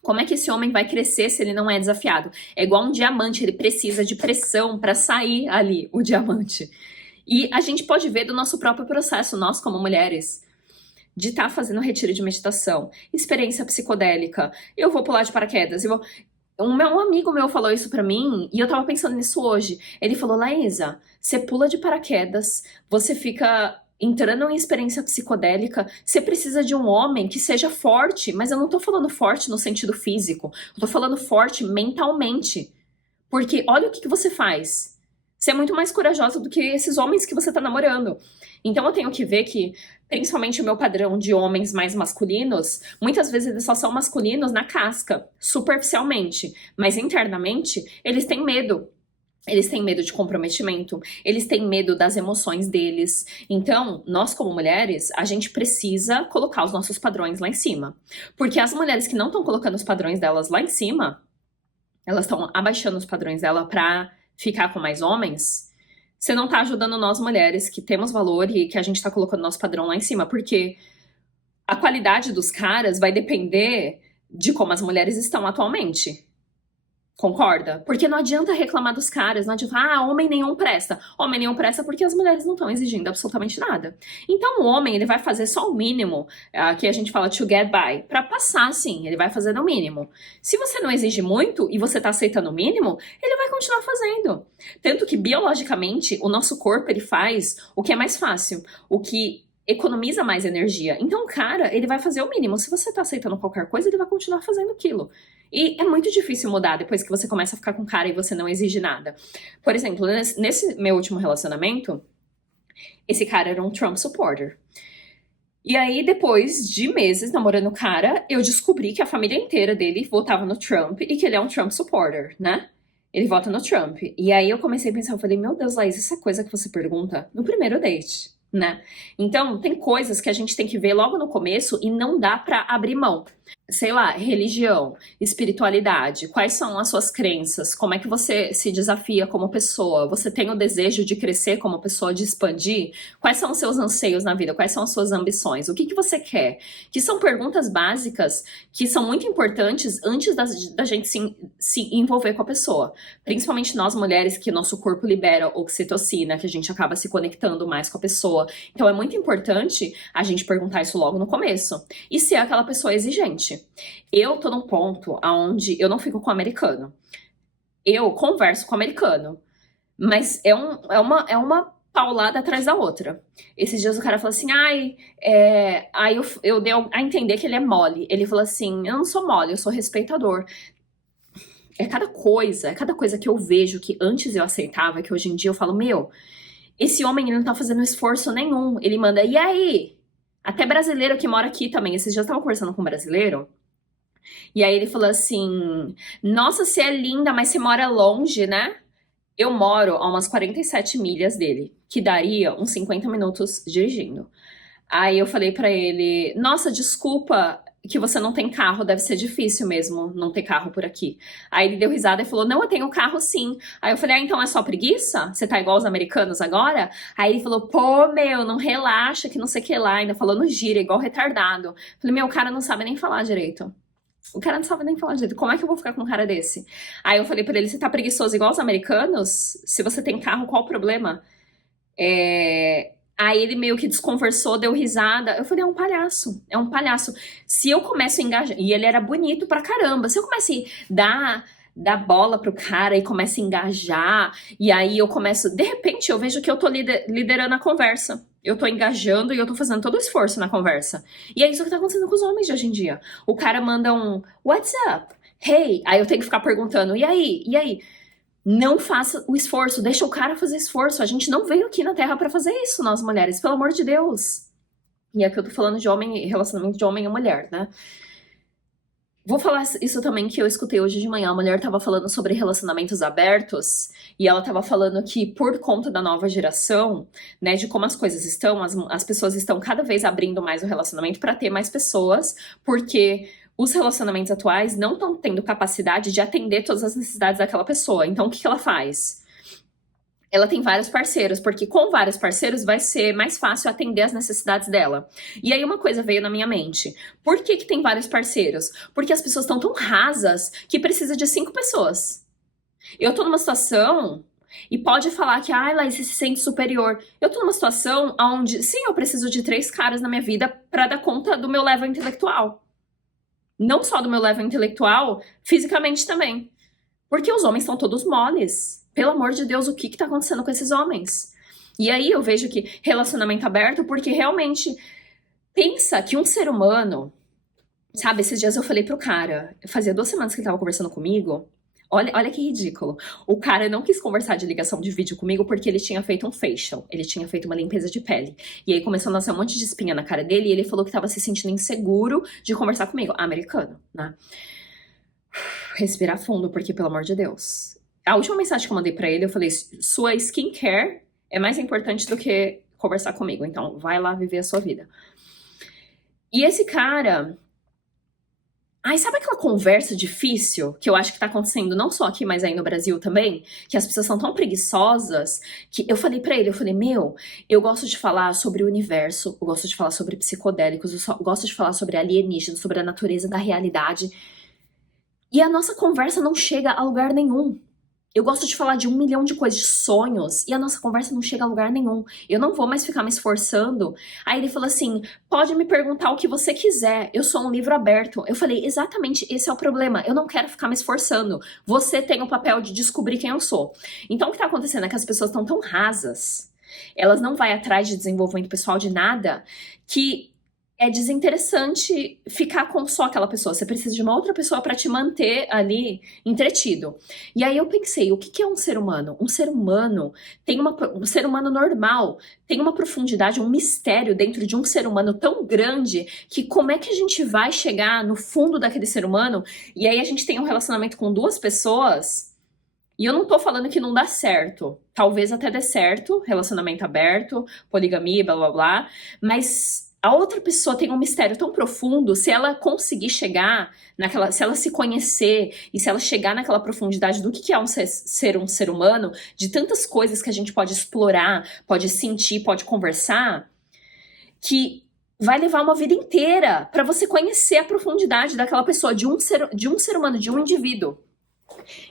Como é que esse homem vai crescer se ele não é desafiado? É igual um diamante, ele precisa de pressão pra sair ali, o diamante. E a gente pode ver do nosso próprio processo, nós como mulheres, de estar fazendo retiro de meditação, experiência psicodélica, eu vou pular de paraquedas, um amigo meu falou isso pra mim, e eu tava pensando nisso hoje. Ele falou, Laísa, você pula de paraquedas, você fica entrando em experiência psicodélica, você precisa de um homem que seja forte, mas eu não tô falando forte no sentido físico, eu tô falando forte mentalmente. Porque olha o que você faz. Você é muito mais corajosa do que esses homens que você tá namorando. Então eu tenho que ver que, principalmente o meu padrão de homens mais masculinos, muitas vezes eles só são masculinos na casca, superficialmente. Mas internamente, eles têm medo. Eles têm medo de comprometimento, eles têm medo das emoções deles. Então, nós como mulheres, a gente precisa colocar os nossos padrões lá em cima. Porque as mulheres que não estão colocando os padrões delas lá em cima, elas estão abaixando os padrões dela pra ficar com mais homens, você não tá ajudando nós mulheres que temos valor e que a gente tá colocando nosso padrão lá em cima, porque a qualidade dos caras vai depender de como as mulheres estão atualmente. Concorda? Porque não adianta reclamar dos caras, não adianta, homem nenhum presta. Homem nenhum presta porque as mulheres não estão exigindo absolutamente nada. Então o homem, ele vai fazer só o mínimo, que a gente fala to get by, pra passar, sim, ele vai fazer no mínimo. Se você não exige muito e você tá aceitando o mínimo, ele vai continuar fazendo. Tanto que, biologicamente, o nosso corpo, ele faz o que é mais fácil, o que economiza mais energia. Então o cara, ele vai fazer o mínimo. Se você tá aceitando qualquer coisa, ele vai continuar fazendo aquilo. E é muito difícil mudar depois que você começa a ficar com o cara e você não exige nada. Por exemplo, nesse meu último relacionamento, esse cara era um Trump supporter. E aí, depois de meses namorando o cara, eu descobri que a família inteira dele votava no Trump e que ele é um Trump supporter, né? Ele vota no Trump. E aí eu comecei a pensar, eu falei, meu Deus, Laís, isso é coisa que você pergunta no primeiro date, né? Então, tem coisas que a gente tem que ver logo no começo e não dá pra abrir mão. Sei lá, religião, espiritualidade, quais são as suas crenças, como é que você se desafia como pessoa, você tem o desejo de crescer como pessoa, de expandir, quais são os seus anseios na vida, quais são as suas ambições, o que você quer, que são perguntas básicas que são muito importantes antes da gente se envolver com a pessoa, principalmente nós mulheres que nosso corpo libera oxitocina, que a gente acaba se conectando mais com a pessoa, então é muito importante a gente perguntar isso logo no começo, e ser aquela pessoa exigente. Eu tô num ponto onde eu não fico com o americano. Eu converso com o americano. Mas é uma paulada atrás da outra. Esses dias o cara falou assim, aí eu dei a entender que ele é mole. Ele falou assim, eu não sou mole, eu sou respeitador. É cada coisa que eu vejo que antes eu aceitava, que hoje em dia eu falo, meu, esse homem ele não tá fazendo esforço nenhum. Ele manda, e aí? Até brasileiro que mora aqui também. Esses dias eu tava conversando com um brasileiro. E aí ele falou assim: Nossa, você é linda, mas você mora longe, né? Eu moro a umas 47 milhas dele, que daria uns 50 minutos dirigindo. Aí eu falei pra ele: Nossa, desculpa que você não tem carro, deve ser difícil mesmo não ter carro por aqui. Aí ele deu risada e falou: Não, eu tenho carro sim. Aí eu falei: Ah, então é só preguiça? Você tá igual os americanos agora? Aí ele falou: Pô, meu, não relaxa, que não sei o que lá. Ainda falou no gira, igual retardado. Eu falei: Meu, o cara não sabe nem falar direito. O cara não sabe nem falar direito. Como é que eu vou ficar com um cara desse? Aí eu falei pra ele: Você tá preguiçoso igual os americanos? Se você tem carro, qual o problema? Aí ele meio que desconversou, deu risada. Eu falei, é um palhaço, é um palhaço. Se eu começo a engajar, e ele era bonito pra caramba, se eu começo a dar bola pro cara e começo a engajar, e aí eu começo, de repente eu vejo que eu tô liderando a conversa. Eu tô engajando e eu tô fazendo todo o esforço na conversa. E é isso que tá acontecendo com os homens de hoje em dia. O cara manda um, what's up? Hey, aí eu tenho que ficar perguntando, e aí? E aí? Não faça o esforço, deixa o cara fazer esforço. A gente não veio aqui na Terra pra fazer isso, nós mulheres, pelo amor de Deus. E aqui eu tô falando de homem, relacionamento de homem e mulher, né? Vou falar isso também que eu escutei hoje de manhã. A mulher tava falando sobre relacionamentos abertos e ela tava falando que por conta da nova geração, né, de como as coisas estão, as pessoas estão cada vez abrindo mais o relacionamento pra ter mais pessoas, porque os relacionamentos atuais não estão tendo capacidade de atender todas as necessidades daquela pessoa. Então, o que ela faz? Ela tem vários parceiros, porque com vários parceiros vai ser mais fácil atender as necessidades dela. E aí uma coisa veio na minha mente. Por que tem vários parceiros? Porque as pessoas estão tão rasas que precisa de 5 pessoas. Eu tô numa situação e pode falar que, ai, Laís, você se sente superior. Eu tô numa situação onde, sim, eu preciso de 3 caras na minha vida pra dar conta do meu level intelectual. Não só do meu level intelectual, fisicamente também. Porque os homens estão todos moles. Pelo amor de Deus, o que tá acontecendo com esses homens? E aí eu vejo que relacionamento aberto, porque realmente pensa que um ser humano, sabe, esses dias eu falei pro cara, fazia 2 semanas que ele tava conversando comigo, olha que ridículo. O cara não quis conversar de ligação de vídeo comigo porque ele tinha feito um facial, ele tinha feito uma limpeza de pele. E aí começou a nascer um monte de espinha na cara dele e ele falou que tava se sentindo inseguro de conversar comigo. Americano, né? Respirar fundo, porque pelo amor de Deus. A última mensagem que eu mandei pra ele, eu falei, sua skincare é mais importante do que conversar comigo, então vai lá viver a sua vida. E esse cara... Ai, sabe aquela conversa difícil que eu acho que tá acontecendo não só aqui, mas aí no Brasil também? Que as pessoas são tão preguiçosas que eu falei pra ele, eu falei, meu, eu gosto de falar sobre o universo, eu gosto de falar sobre psicodélicos, gosto de falar sobre alienígenas, sobre a natureza da realidade. E a nossa conversa não chega a lugar nenhum. Eu gosto de falar de 1 milhão de coisas, de sonhos, e a nossa conversa não chega a lugar nenhum. Eu não vou mais ficar me esforçando. Aí ele falou assim, pode me perguntar o que você quiser, eu sou um livro aberto. Eu falei, exatamente, esse é o problema, eu não quero ficar me esforçando. Você tem o papel de descobrir quem eu sou. Então o que tá acontecendo é que as pessoas estão tão rasas, elas não vão atrás de desenvolvimento pessoal de nada, que... é desinteressante ficar com só aquela pessoa. Você precisa de uma outra pessoa para te manter ali entretido. E aí eu pensei, o que é um ser humano? Um ser humano tem um ser humano normal tem uma profundidade, um mistério dentro de um ser humano tão grande que como é que a gente vai chegar no fundo daquele ser humano? E aí a gente tem um relacionamento com 2 pessoas. E eu não tô falando que não dá certo. Talvez até dê certo, relacionamento aberto, poligamia, blá blá blá, mas a outra pessoa tem um mistério tão profundo, se ela conseguir chegar naquela, se ela se conhecer e se ela chegar naquela profundidade do que é ser um ser humano, de tantas coisas que a gente pode explorar, pode sentir, pode conversar, que vai levar uma vida inteira para você conhecer a profundidade daquela pessoa, de um ser humano, de um indivíduo.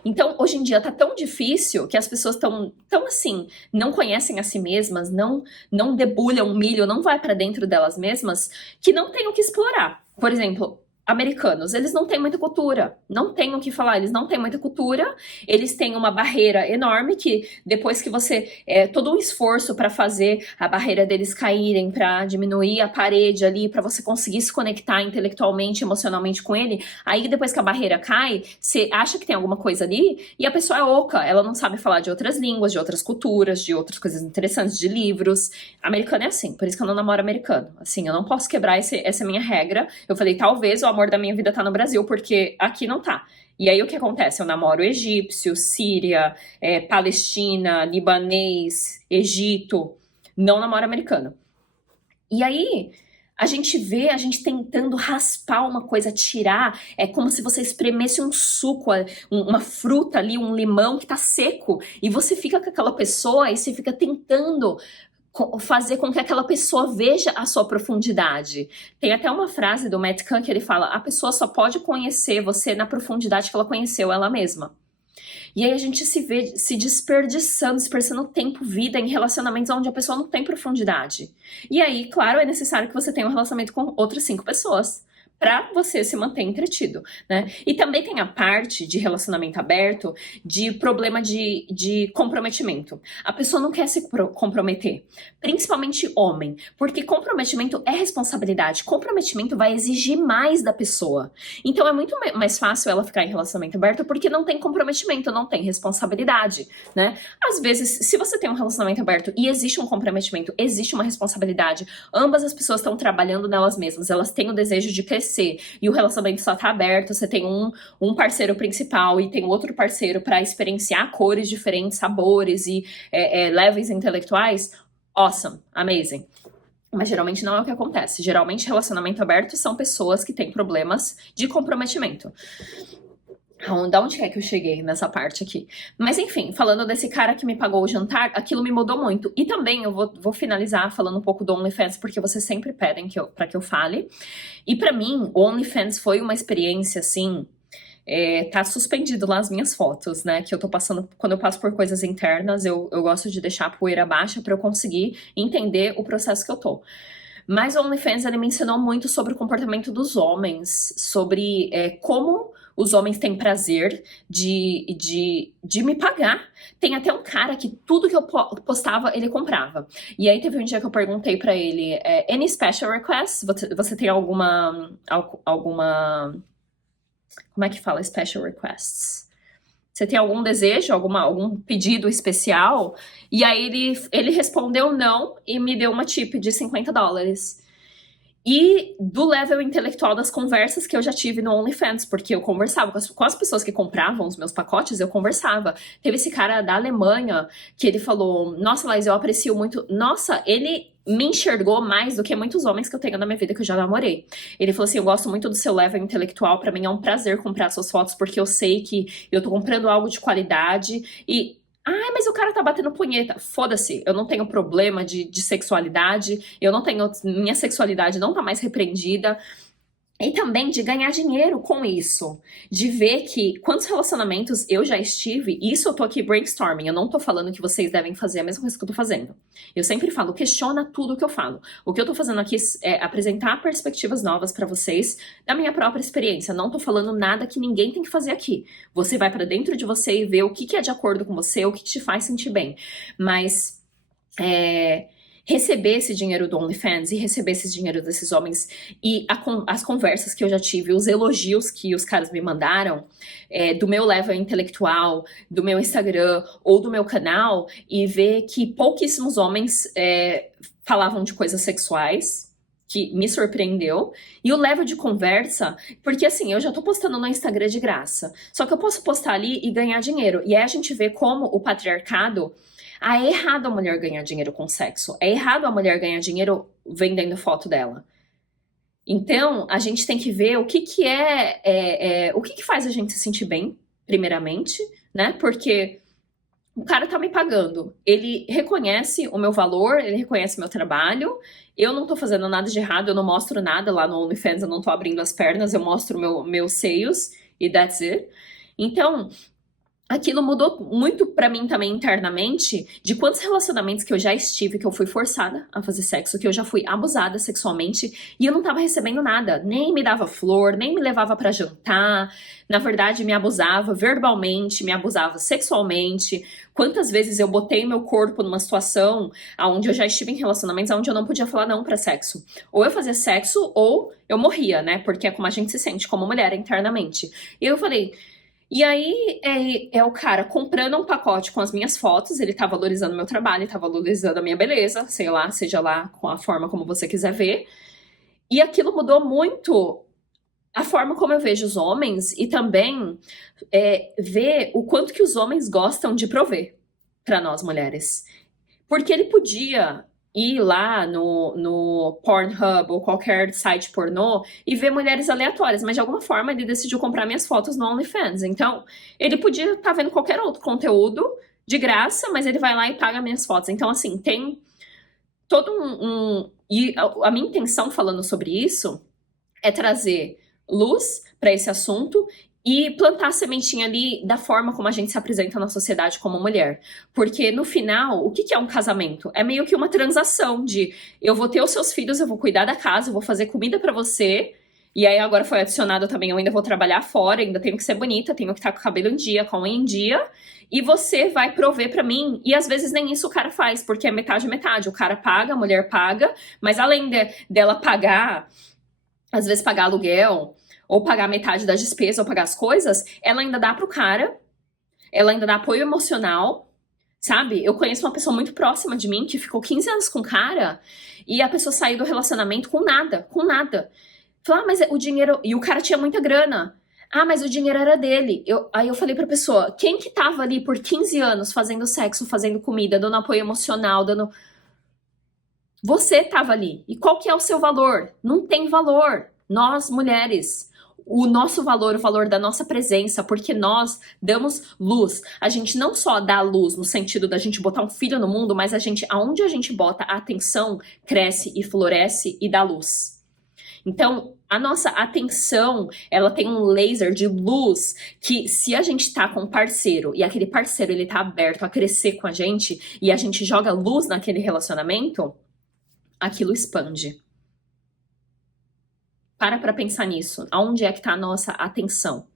Então, hoje em dia tá tão difícil que as pessoas tão assim, não conhecem a si mesmas, não debulham o milho, não vai pra dentro delas mesmas, que não tem o que explorar. Por exemplo, americanos, eles não têm muita cultura, não têm o que falar, eles não têm muita cultura, eles têm uma barreira enorme que depois que você, todo um esforço para fazer a barreira deles caírem, para diminuir a parede ali, para você conseguir se conectar intelectualmente, emocionalmente com ele, aí depois que a barreira cai, você acha que tem alguma coisa ali e a pessoa é oca, ela não sabe falar de outras línguas, de outras culturas, de outras coisas interessantes, de livros. Americano é assim, por isso que eu não namoro americano, assim, eu não posso quebrar essa minha regra. Eu falei, talvez o amor da minha vida tá no Brasil, porque aqui não tá. E aí o que acontece? Eu namoro egípcio, Síria, Palestina, libanês, Egito, não namoro americano. E aí a gente vê a gente tentando raspar uma coisa, tirar, é como se você espremesse um suco, uma fruta ali, um limão que tá seco, e você fica com aquela pessoa e você fica tentando fazer com que aquela pessoa veja a sua profundidade. Tem até uma frase do Matt Kahn que ele fala: a pessoa só pode conhecer você na profundidade que ela conheceu ela mesma. E aí a gente se vê se desperdiçando tempo, vida em relacionamentos onde a pessoa não tem profundidade. E aí, claro, é necessário que você tenha um relacionamento com outras 5 pessoas para você se manter entretido, né? E também tem a parte de relacionamento aberto de problema de comprometimento. A pessoa não quer se comprometer, principalmente homem, porque comprometimento é responsabilidade. Comprometimento vai exigir mais da pessoa. Então é muito mais fácil ela ficar em relacionamento aberto porque não tem comprometimento, não tem responsabilidade, né? Às vezes, se você tem um relacionamento aberto e existe um comprometimento, existe uma responsabilidade, ambas as pessoas estão trabalhando nelas mesmas, elas têm o desejo de crescer e o relacionamento só tá aberto, você tem um parceiro principal e tem outro parceiro para experienciar cores diferentes, sabores e levels intelectuais, awesome, amazing. Mas geralmente não é o que acontece. Geralmente relacionamento aberto são pessoas que têm problemas de comprometimento. Da onde é que eu cheguei nessa parte aqui? Mas enfim, falando desse cara que me pagou o jantar, aquilo me mudou muito. E também eu vou finalizar falando um pouco do OnlyFans, porque vocês sempre pedem pra que eu fale. E pra mim, o OnlyFans foi uma experiência, assim, tá suspendido lá as minhas fotos, né? Que eu tô passando, quando eu passo por coisas internas, eu gosto de deixar a poeira baixa pra eu conseguir entender o processo que eu tô. Mas o OnlyFans, ele me ensinou muito sobre o comportamento dos homens, sobre como os homens têm prazer de me pagar. Tem até um cara que tudo que eu postava, ele comprava. E aí teve um dia que eu perguntei pra ele, any special requests? Você tem alguma... Como é que fala special requests? Você tem algum desejo, algum pedido especial? E aí ele respondeu não e me deu uma tip de $50. E do level intelectual das conversas que eu já tive no OnlyFans, porque eu conversava com as pessoas que compravam os meus pacotes, eu conversava. Teve esse cara da Alemanha que ele falou, nossa, Laís, eu aprecio muito... Nossa, ele me enxergou mais do que muitos homens que eu tenho na minha vida que eu já namorei. Ele falou assim, eu gosto muito do seu level intelectual, pra mim é um prazer comprar suas fotos, porque eu sei que eu tô comprando algo de qualidade e... Ai, mas o cara tá batendo punheta. Foda-se, eu não tenho problema de sexualidade, eu não tenho... Minha sexualidade não tá mais repreendida. E também de ganhar dinheiro com isso. De ver que quantos relacionamentos eu já estive, e isso eu tô aqui brainstorming, eu não tô falando que vocês devem fazer a mesma coisa que eu tô fazendo. Eu sempre falo, questiona tudo que eu falo. O que eu tô fazendo aqui é apresentar perspectivas novas pra vocês da minha própria experiência. Não tô falando nada que ninguém tem que fazer aqui. Você vai pra dentro de você e vê o que é de acordo com você, o que te faz sentir bem. Mas... receber esse dinheiro do OnlyFans e receber esse dinheiro desses homens e as conversas que eu já tive, os elogios que os caras me mandaram do meu level intelectual, do meu Instagram ou do meu canal, e ver que pouquíssimos homens falavam de coisas sexuais, que me surpreendeu, e o level de conversa, porque assim, eu já tô postando no Instagram de graça, só que eu posso postar ali e ganhar dinheiro, e aí a gente vê como o patriarcado... é errado a mulher ganhar dinheiro com sexo. É errado a mulher ganhar dinheiro vendendo foto dela. Então, a gente tem que ver o que o que faz a gente se sentir bem, primeiramente, né? Porque o cara tá me pagando. Ele reconhece o meu valor, ele reconhece o meu trabalho. Eu não tô fazendo nada de errado, eu não mostro nada lá no OnlyFans, eu não tô abrindo as pernas, eu mostro meus seios e that's it. Então... aquilo mudou muito pra mim também internamente, de quantos relacionamentos que eu já estive, que eu fui forçada a fazer sexo, que eu já fui abusada sexualmente, e eu não tava recebendo nada, nem me dava flor, nem me levava pra jantar, na verdade me abusava verbalmente, me abusava sexualmente. Quantas vezes eu botei meu corpo numa situação onde eu já estive em relacionamentos onde eu não podia falar não pra sexo. Ou eu fazia sexo, ou eu morria, né, porque é como a gente se sente como mulher internamente. E eu falei... E aí é o cara comprando um pacote com as minhas fotos, ele tá valorizando meu trabalho, ele tá valorizando a minha beleza, sei lá, seja lá com a forma como você quiser ver. E aquilo mudou muito a forma como eu vejo os homens e também ver o quanto que os homens gostam de prover para nós mulheres. Porque ele podia ir lá no Pornhub ou qualquer site pornô e ver mulheres aleatórias, mas de alguma forma ele decidiu comprar minhas fotos no OnlyFans. Então, ele podia estar vendo qualquer outro conteúdo de graça, mas ele vai lá e paga minhas fotos. Então, assim, tem todo E a minha intenção falando sobre isso é trazer luz para esse assunto e plantar a sementinha ali da forma como a gente se apresenta na sociedade como mulher. Porque no final, o que é um casamento? É meio que uma transação de eu vou ter os seus filhos, eu vou cuidar da casa, eu vou fazer comida para você. E aí agora foi adicionado também, eu ainda vou trabalhar fora, ainda tenho que ser bonita, tenho que estar com o cabelo em dia, com a unha em dia. E você vai prover pra mim. E às vezes nem isso o cara faz, porque é metade metade. O cara paga, a mulher paga, mas além dela pagar, às vezes pagar aluguel, ou pagar metade das despesas, ou pagar as coisas, ela ainda dá pro cara, ela ainda dá apoio emocional, sabe? Eu conheço uma pessoa muito próxima de mim que ficou 15 anos com o cara e a pessoa saiu do relacionamento com nada, com nada. Falou, mas o dinheiro... E o cara tinha muita grana. Ah, mas o dinheiro era dele. Aí eu falei pra pessoa, quem que tava ali por 15 anos fazendo sexo, fazendo comida, dando apoio emocional, dando... Você tava ali. E qual que é o seu valor? Não tem valor. Nós, mulheres, o nosso valor, o valor da nossa presença, porque nós damos luz. A gente não só dá luz no sentido da gente botar um filho no mundo, mas aonde a gente bota a atenção, cresce e floresce e dá luz. Então, a nossa atenção, ela tem um laser de luz que se a gente tá com um parceiro e aquele parceiro ele tá aberto a crescer com a gente e a gente joga luz naquele relacionamento, aquilo expande. Para pensar nisso. Aonde é que tá a nossa atenção?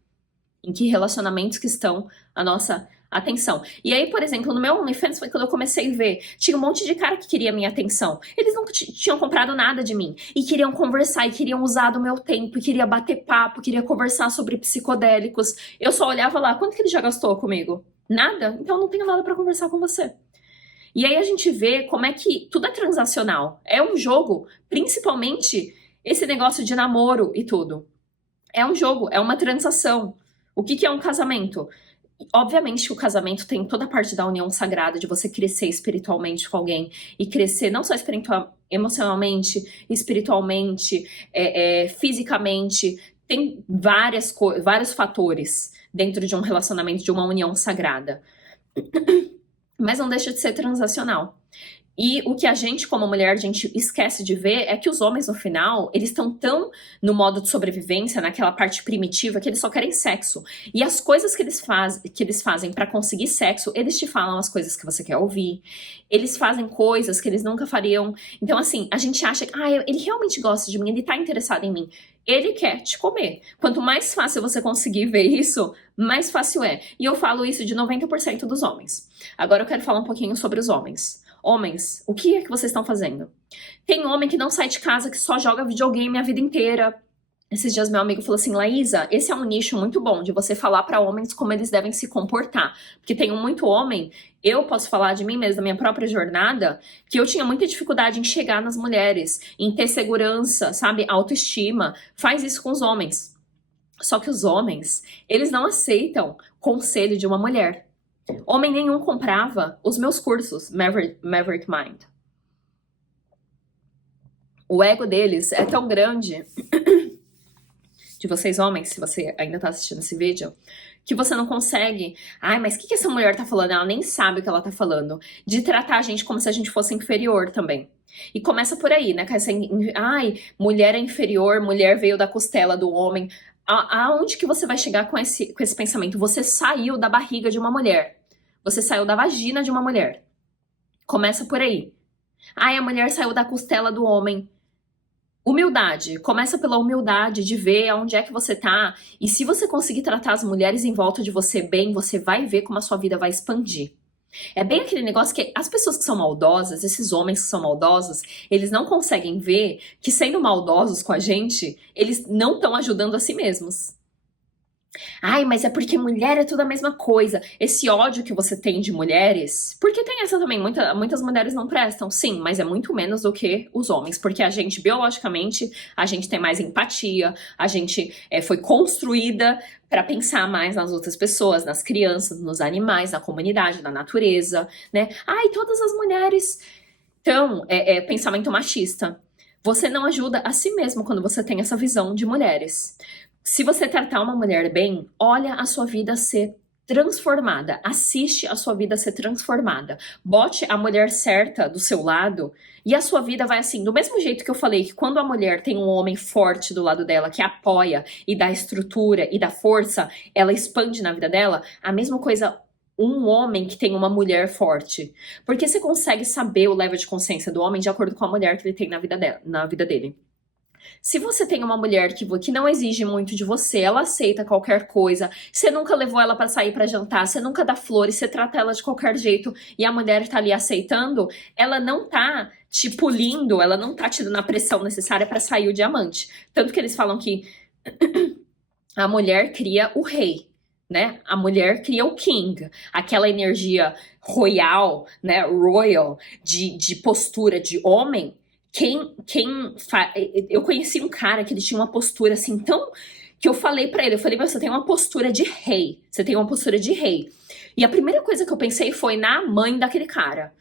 Em que relacionamentos que estão a nossa atenção? E aí, por exemplo, no meu OnlyFans foi quando eu comecei a ver. Tinha um monte de cara que queria minha atenção. Eles não tinham comprado nada de mim. E queriam conversar, e queriam usar do meu tempo, e queria bater papo, queria conversar sobre psicodélicos. Eu só olhava lá, quanto que ele já gastou comigo? Nada? Então eu não tenho nada pra conversar com você. E aí a gente vê como é que tudo é transacional. É um jogo, principalmente esse negócio de namoro e tudo. É um jogo, é uma transação. O que é um casamento? Obviamente que o casamento tem toda a parte da união sagrada, de você crescer espiritualmente com alguém. E crescer não só emocionalmente, espiritualmente, fisicamente. Tem vários fatores dentro de um relacionamento, de uma união sagrada. Mas não deixa de ser transacional. E o que a gente, como mulher, a gente esquece de ver é que os homens, no final, eles estão tão no modo de sobrevivência, naquela parte primitiva, que eles só querem sexo. E as coisas que eles fazem para conseguir sexo, eles te falam as coisas que você quer ouvir. Eles fazem coisas que eles nunca fariam. Então, assim, a gente acha que ele realmente gosta de mim, ele tá interessado em mim. Ele quer te comer. Quanto mais fácil você conseguir ver isso, mais fácil é. E eu falo isso de 90% dos homens. Agora eu quero falar um pouquinho sobre os homens. Homens, o que é que vocês estão fazendo? Tem homem que não sai de casa, que só joga videogame a vida inteira. Esses dias meu amigo falou assim, Laísa, esse é um nicho muito bom de você falar para homens como eles devem se comportar. Porque tem muito homem, eu posso falar de mim mesma, da minha própria jornada, que eu tinha muita dificuldade em chegar nas mulheres, em ter segurança, sabe, autoestima. Faz isso com os homens. Só que os homens, eles não aceitam conselho de uma mulher. Homem nenhum comprava os meus cursos, Maverick Mind. O ego deles é tão grande, de vocês homens, se você ainda tá assistindo esse vídeo, que você não consegue... mas o que essa mulher tá falando? Ela nem sabe o que ela tá falando. De tratar a gente como se a gente fosse inferior também. E começa por aí, né? Mulher é inferior, mulher veio da costela do homem. Aonde que você vai chegar com esse pensamento? Você saiu da barriga de uma mulher. Você saiu da vagina de uma mulher. Começa por aí. A mulher saiu da costela do homem. Humildade. Começa pela humildade de ver aonde é que você tá. E se você conseguir tratar as mulheres em volta de você bem, você vai ver como a sua vida vai expandir. É bem aquele negócio que as pessoas que são maldosas, esses homens que são maldosos, eles não conseguem ver que sendo maldosos com a gente, eles não estão ajudando a si mesmos. Ai, mas é porque mulher é tudo a mesma coisa. Esse ódio que você tem de mulheres, porque tem essa também, muitas mulheres não prestam, sim, mas é muito menos do que os homens, porque a gente, biologicamente, a gente tem mais empatia, a gente foi construída para pensar mais nas outras pessoas, nas crianças, nos animais, na comunidade, na natureza, né? Ai, todas as mulheres. Então, é pensamento machista. Você não ajuda a si mesmo quando você tem essa visão de mulheres. Se você tratar uma mulher bem, olha a sua vida ser transformada, assiste a sua vida ser transformada. Bote a mulher certa do seu lado e a sua vida vai assim, do mesmo jeito que eu falei que quando a mulher tem um homem forte do lado dela que apoia e dá estrutura e dá força, ela expande na vida dela, a mesma coisa um homem que tem uma mulher forte. Porque você consegue saber o level de consciência do homem de acordo com a mulher que ele tem na vida dele. Se você tem uma mulher que não exige muito de você, ela aceita qualquer coisa, você nunca levou ela para sair para jantar, você nunca dá flores, você trata ela de qualquer jeito e a mulher tá ali aceitando, ela não tá te pulindo, ela não tá te dando a pressão necessária para sair o diamante. Tanto que eles falam que a mulher cria o rei, né? A mulher cria o king, aquela energia royal, né? Royal, de postura de homem. Eu conheci um cara que ele tinha uma postura assim tão. Que eu falei pra ele, você tem uma postura de rei. Você tem uma postura de rei. E a primeira coisa que eu pensei foi na mãe daquele cara.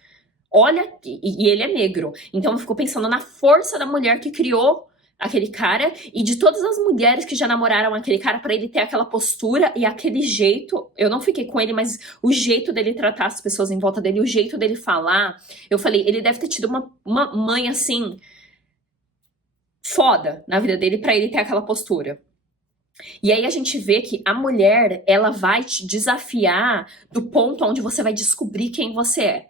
Olha, e ele é negro. Então eu fico pensando na força da mulher que criou aquele cara e de todas as mulheres que já namoraram aquele cara pra ele ter aquela postura e aquele jeito. Eu não fiquei com ele, mas o jeito dele tratar as pessoas em volta dele, o jeito dele falar. Eu falei, ele deve ter tido uma mãe assim foda na vida dele pra ele ter aquela postura. E aí a gente vê que a mulher, ela vai te desafiar do ponto onde você vai descobrir quem você é.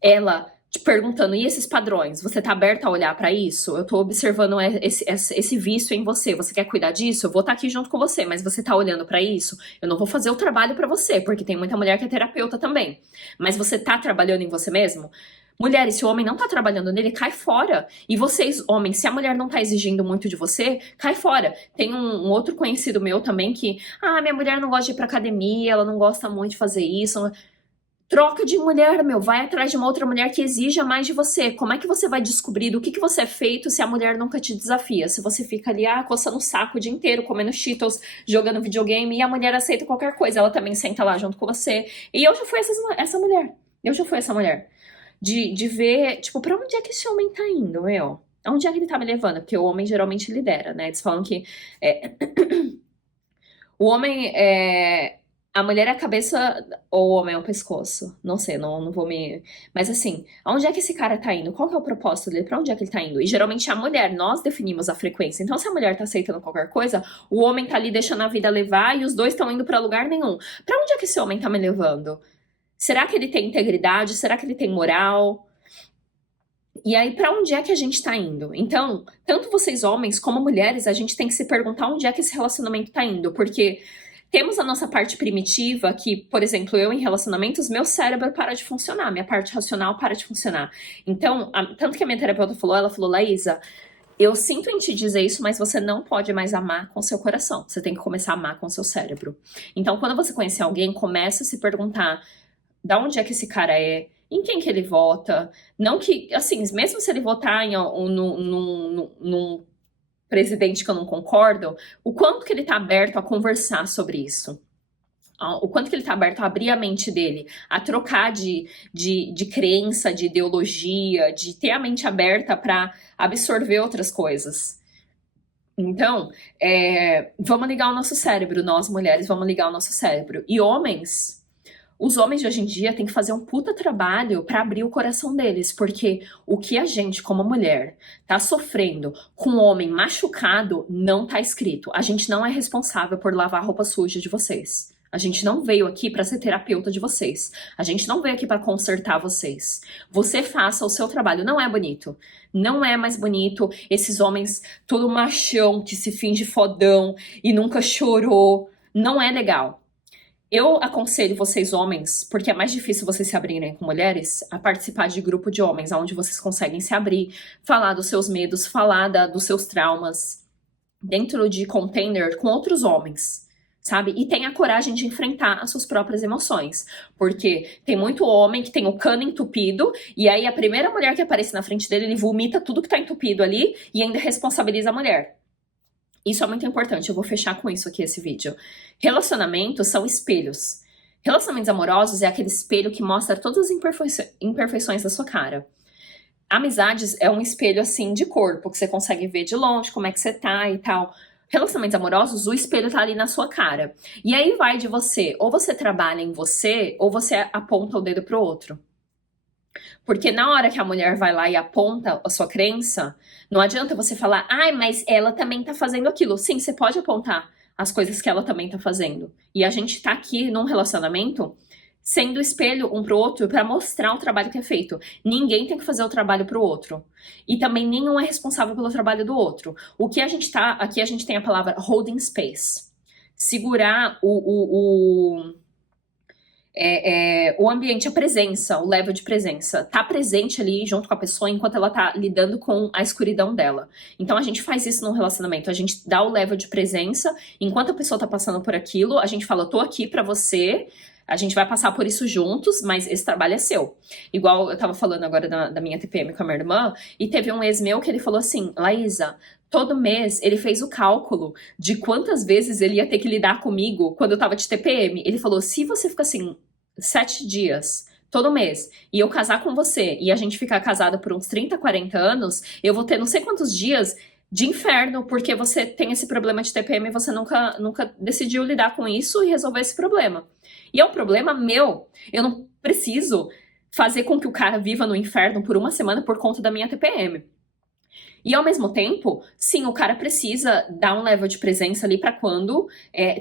Ela te perguntando, e esses padrões? Você tá aberta a olhar pra isso? Eu tô observando esse vício em você. Você quer cuidar disso? Eu vou estar aqui junto com você, mas você tá olhando pra isso? Eu não vou fazer o trabalho pra você, porque tem muita mulher que é terapeuta também. Mas você tá trabalhando em você mesmo? Mulheres, se o homem não tá trabalhando nele, cai fora. E vocês, homens, se a mulher não tá exigindo muito de você, cai fora. Tem um outro conhecido meu também que, minha mulher não gosta de ir pra academia, ela não gosta muito de fazer isso. Troca de mulher, meu. Vai atrás de uma outra mulher que exija mais de você. Como é que você vai descobrir do que você é feito se a mulher nunca te desafia? Se você fica ali, coçando o saco o dia inteiro, comendo Cheetos, jogando videogame, e a mulher aceita qualquer coisa. Ela também senta lá junto com você. E eu já fui essa mulher. Eu já fui essa mulher. De ver, tipo, pra onde é que esse homem tá indo, meu? Aonde é que ele tá me levando? Porque o homem geralmente lidera, né? Eles falam que o homem é... A mulher é a cabeça ou o homem é o pescoço? Não sei, não vou me... Mas assim, aonde é que esse cara tá indo? Qual que é o propósito dele? Pra onde é que ele tá indo? E geralmente a mulher, nós definimos a frequência. Então se a mulher tá aceitando qualquer coisa, o homem tá ali deixando a vida levar e os dois estão indo pra lugar nenhum. Pra onde é que esse homem tá me levando? Será que ele tem integridade? Será que ele tem moral? E aí, pra onde é que a gente tá indo? Então, tanto vocês homens como mulheres, a gente tem que se perguntar onde é que esse relacionamento tá indo. Porque temos a nossa parte primitiva, que, por exemplo, eu em relacionamentos, meu cérebro para de funcionar, minha parte racional para de funcionar. Então, tanto que a minha terapeuta falou, ela falou, Laísa, eu sinto em te dizer isso, mas você não pode mais amar com seu coração. Você tem que começar a amar com seu cérebro. Então, quando você conhecer alguém, começa a se perguntar da onde é que esse cara é, em quem que ele vota. Não que, assim, mesmo se ele votar num presidente que eu não concordo, o quanto que ele tá aberto a conversar sobre isso. O quanto que ele tá aberto a abrir a mente dele, a trocar de crença, de ideologia, de ter a mente aberta para absorver outras coisas. Então, vamos ligar o nosso cérebro, nós mulheres, vamos ligar o nosso cérebro. E homens, os homens de hoje em dia têm que fazer um puta trabalho para abrir o coração deles, porque o que a gente, como mulher, tá sofrendo com um homem machucado não tá escrito. A gente não é responsável por lavar a roupa suja de vocês. A gente não veio aqui para ser terapeuta de vocês. A gente não veio aqui para consertar vocês. Você faça o seu trabalho. Não é bonito. Não é mais bonito esses homens todo machão que se finge fodão e nunca chorou. Não é legal. Eu aconselho vocês homens, porque é mais difícil vocês se abrirem com mulheres, a participar de grupo de homens, onde vocês conseguem se abrir, falar dos seus medos, falar dos seus traumas, dentro de container com outros homens. sabe? E tenha a coragem de enfrentar as suas próprias emoções. Porque tem muito homem que tem o cano entupido, e aí a primeira mulher que aparece na frente dele, ele vomita tudo que tá entupido ali e ainda responsabiliza a mulher. Isso é muito importante, eu vou fechar com isso aqui esse vídeo. Relacionamentos são espelhos. Relacionamentos amorosos é aquele espelho que mostra todas as imperfeições da sua cara. Amizades é um espelho assim de corpo, que você consegue ver de longe como é que você tá e tal. Relacionamentos amorosos, o espelho tá ali na sua cara. E aí vai de você, ou você trabalha em você, ou você aponta o dedo pro outro. Porque na hora que a mulher vai lá e aponta a sua crença, não adianta você falar, ai, mas ela também tá fazendo aquilo. Sim, você pode apontar as coisas que ela também tá fazendo. E a gente tá aqui num relacionamento sendo espelho um pro outro para mostrar o trabalho que é feito. Ninguém tem que fazer o trabalho pro outro. E também nenhum é responsável pelo trabalho do outro. O que a gente tá, aqui a gente tem a palavra holding space. Segurar o ambiente, a presença, o level de presença, tá presente ali junto com a pessoa enquanto ela tá lidando com a escuridão dela. Então a gente faz isso num relacionamento, a gente dá o level de presença, enquanto a pessoa tá passando por aquilo, a gente fala, eu tô aqui pra você, a gente vai passar por isso juntos, mas esse trabalho é seu. Igual eu tava falando agora da minha TPM com a minha irmã, e teve um ex meu que ele falou assim, Laísa, todo mês ele fez o cálculo de quantas vezes ele ia ter que lidar comigo quando eu tava de TPM. Ele falou, se você fica assim, 7 dias, todo mês, e eu casar com você, e a gente ficar casada por uns 30, 40 anos, eu vou ter não sei quantos dias de inferno, porque você tem esse problema de TPM e você nunca decidiu lidar com isso e resolver esse problema. E é um problema meu. Eu não preciso fazer com que o cara viva no inferno por uma semana por conta da minha TPM. E ao mesmo tempo, sim, o cara precisa dar um level de presença ali pra quando.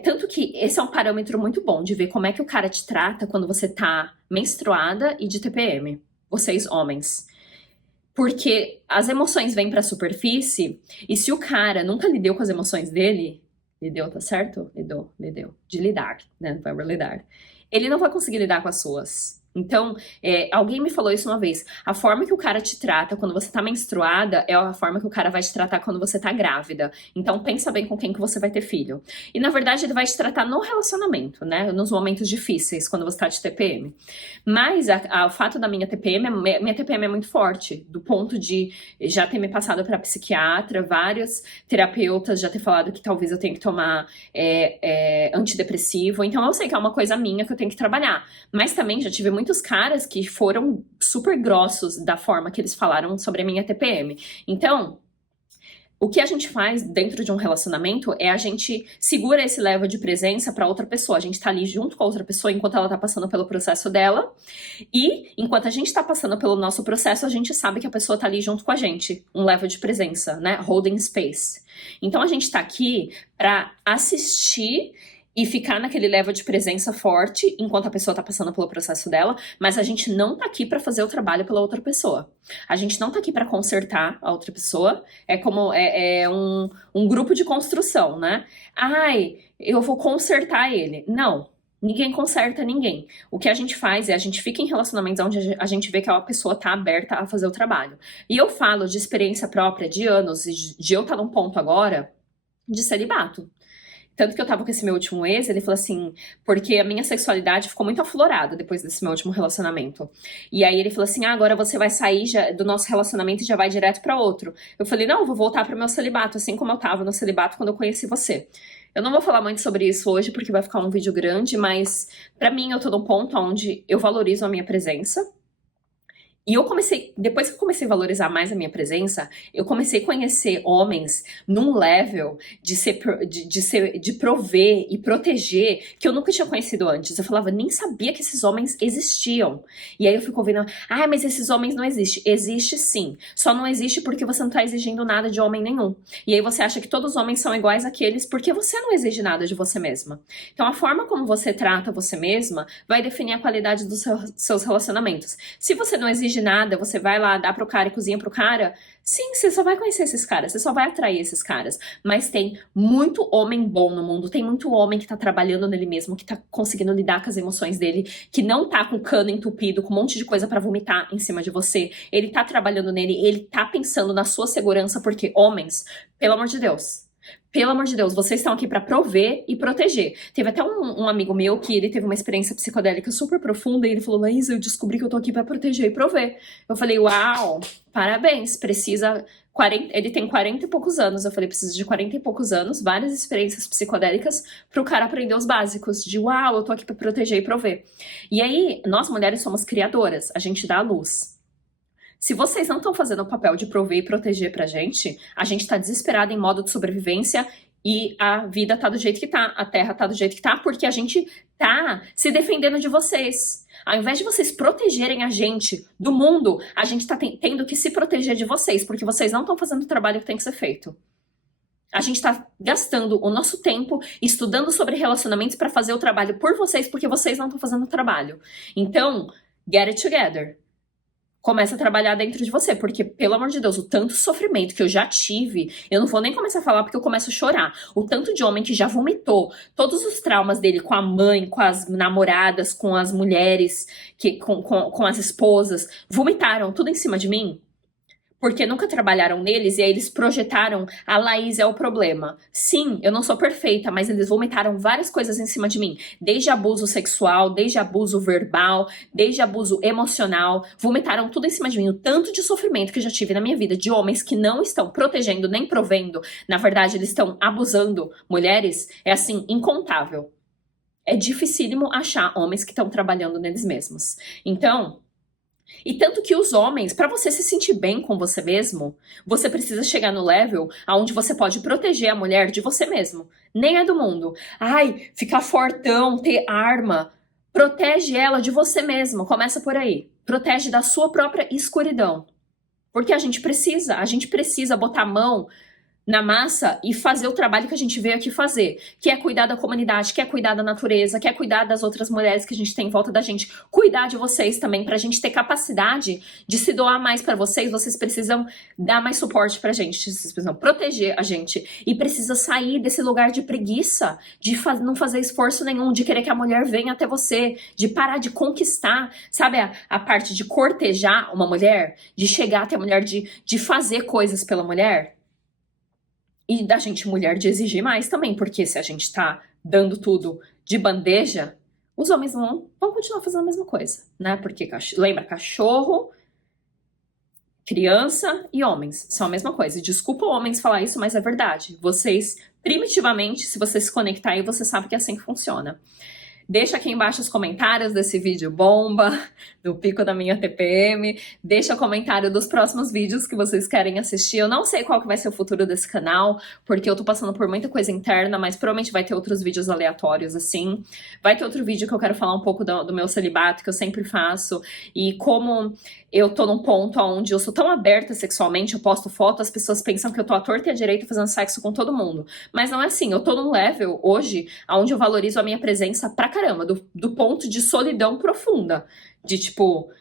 Tanto que esse é um parâmetro muito bom de ver como é que o cara te trata quando você tá menstruada e de TPM. Vocês, homens. Porque as emoções vêm pra superfície e se o cara nunca lidou com as emoções dele. Lidou, tá certo? Lidou. De lidar, né? Vai lidar. Ele não vai conseguir lidar com as suas. Então, alguém me falou isso uma vez. A forma que o cara te trata quando você tá menstruada é a forma que o cara vai te tratar quando você tá grávida. Então, pensa bem com quem que você vai ter filho. E, na verdade, ele vai te tratar no relacionamento, né? Nos momentos difíceis, quando você tá de TPM. Mas, o fato da minha TPM é muito forte. Do ponto de já ter me passado pra psiquiatra, vários terapeutas já ter falado que talvez eu tenha que tomar antidepressivo. Então, eu sei que é uma coisa minha que eu tenho que trabalhar. Mas também já tive muitos caras que foram super grossos da forma que eles falaram sobre a minha TPM. Então, o que a gente faz dentro de um relacionamento é a gente segura esse level de presença para outra pessoa. A gente tá ali junto com a outra pessoa enquanto ela tá passando pelo processo dela. E enquanto a gente tá passando pelo nosso processo, a gente sabe que a pessoa tá ali junto com a gente. Um level de presença, né? Holding space. Então a gente tá aqui para assistir e ficar naquele level de presença forte enquanto a pessoa tá passando pelo processo dela, mas a gente não tá aqui pra fazer o trabalho pela outra pessoa. A gente não tá aqui pra consertar a outra pessoa, é como um grupo de construção, né? Ai, eu vou consertar ele. Não, ninguém conserta ninguém. O que a gente faz é a gente fica em relacionamentos onde a gente vê que a pessoa tá aberta a fazer o trabalho. E eu falo de experiência própria, de anos, de eu estar num ponto agora de celibato. Tanto que eu tava com esse meu último ex, ele falou assim, porque a minha sexualidade ficou muito aflorada depois desse meu último relacionamento. E aí ele falou assim, agora você vai sair do nosso relacionamento e já vai direto pra outro. Eu falei, não, eu vou voltar pro meu celibato, assim como eu tava no celibato quando eu conheci você. Eu não vou falar muito sobre isso hoje, porque vai ficar um vídeo grande, mas pra mim eu tô num ponto onde eu valorizo a minha presença. E eu comecei, depois que eu comecei a valorizar mais a minha presença, eu comecei a conhecer homens num level de prover e proteger que eu nunca tinha conhecido antes. Eu falava, nem sabia que esses homens existiam. E aí eu fico ouvindo, mas esses homens não existem. Existe sim. Só não existe porque você não tá exigindo nada de homem nenhum. E aí você acha que todos os homens são iguais àqueles porque você não exige nada de você mesma. Então a forma como você trata você mesma vai definir a qualidade dos seus relacionamentos. Se você não exige nada, você vai lá, dá pro cara e cozinha pro cara, sim, você só vai conhecer esses caras, você só vai atrair esses caras. Mas tem muito homem bom no mundo, tem muito homem que tá trabalhando nele mesmo, que tá conseguindo lidar com as emoções dele, que não tá com o cano entupido, com um monte de coisa pra vomitar em cima de você. Ele tá trabalhando nele, ele tá pensando na sua segurança, porque homens, pelo amor de Deus, Pelo amor de Deus, vocês estão aqui pra prover e proteger. Teve até um amigo meu que ele teve uma experiência psicodélica super profunda e ele falou, Laís, eu descobri que eu tô aqui pra proteger e prover. Eu falei, uau, parabéns, precisa... ele tem 40 e poucos anos, eu falei, precisa de 40 e poucos anos, várias experiências psicodélicas pro cara aprender os básicos, de uau, eu tô aqui pra proteger e prover. E aí, nós mulheres somos criadoras, a gente dá a luz. Se vocês não estão fazendo o papel de prover e proteger pra gente, a gente tá desesperado em modo de sobrevivência e a vida tá do jeito que tá, a terra tá do jeito que tá, porque a gente tá se defendendo de vocês. Ao invés de vocês protegerem a gente do mundo, a gente tá tendo que se proteger de vocês, porque vocês não estão fazendo o trabalho que tem que ser feito. A gente tá gastando o nosso tempo estudando sobre relacionamentos pra fazer o trabalho por vocês, porque vocês não estão fazendo o trabalho. Então, get it together. Começa a trabalhar dentro de você, porque, pelo amor de Deus, o tanto sofrimento que eu já tive, eu não vou nem começar a falar porque eu começo a chorar. O tanto de homem que já vomitou todos os traumas dele com a mãe, com as namoradas, com as mulheres, com as esposas, vomitaram tudo em cima de mim. Porque nunca trabalharam neles e aí eles projetaram a Laís é o problema. Sim, eu não sou perfeita, mas eles vomitaram várias coisas em cima de mim. Desde abuso sexual, desde abuso verbal, desde abuso emocional. Vomitaram tudo em cima de mim. O tanto de sofrimento que eu já tive na minha vida de homens que não estão protegendo nem provendo. Na verdade, eles estão abusando mulheres. É assim, incontável. É dificílimo achar homens que estão trabalhando neles mesmos. Então... E tanto que os homens, pra você se sentir bem com você mesmo, você precisa chegar no level onde você pode proteger a mulher de você mesmo. Nem é do mundo. Ai, ficar fortão, ter arma. Protege ela de você mesmo. Começa por aí. Protege da sua própria escuridão. Porque a gente precisa botar a mão na massa e fazer o trabalho que a gente veio aqui fazer, que é cuidar da comunidade, que é cuidar da natureza, que é cuidar das outras mulheres que a gente tem em volta da gente, cuidar de vocês também, pra gente ter capacidade de se doar mais pra vocês. Vocês precisam dar mais suporte pra gente, vocês precisam proteger a gente e precisa sair desse lugar de preguiça, de não fazer esforço nenhum, de querer que a mulher venha até você, de parar de conquistar, sabe a parte de cortejar uma mulher, de chegar até a mulher, de fazer coisas pela mulher. E da gente, mulher, de exigir mais também, porque se a gente tá dando tudo de bandeja, os homens vão continuar fazendo a mesma coisa, né? Porque, lembra, cachorro, criança e homens são a mesma coisa. Desculpa homens falar isso, mas é verdade. Vocês, primitivamente, se você se conectar aí, você sabe que é assim que funciona. Deixa aqui embaixo os comentários desse vídeo bomba, do pico da minha TPM. Deixa o comentário dos próximos vídeos que vocês querem assistir. Eu não sei qual que vai ser o futuro desse canal, porque eu tô passando por muita coisa interna, mas provavelmente vai ter outros vídeos aleatórios, assim. Vai ter outro vídeo que eu quero falar um pouco do meu celibato, que eu sempre faço, e como eu tô num ponto onde eu sou tão aberta sexualmente, eu posto foto, as pessoas pensam que eu tô à torta e à direita fazendo sexo com todo mundo. Mas não é assim, eu tô num level hoje onde eu valorizo a minha presença pra caramba, do ponto de solidão profunda. De tipo,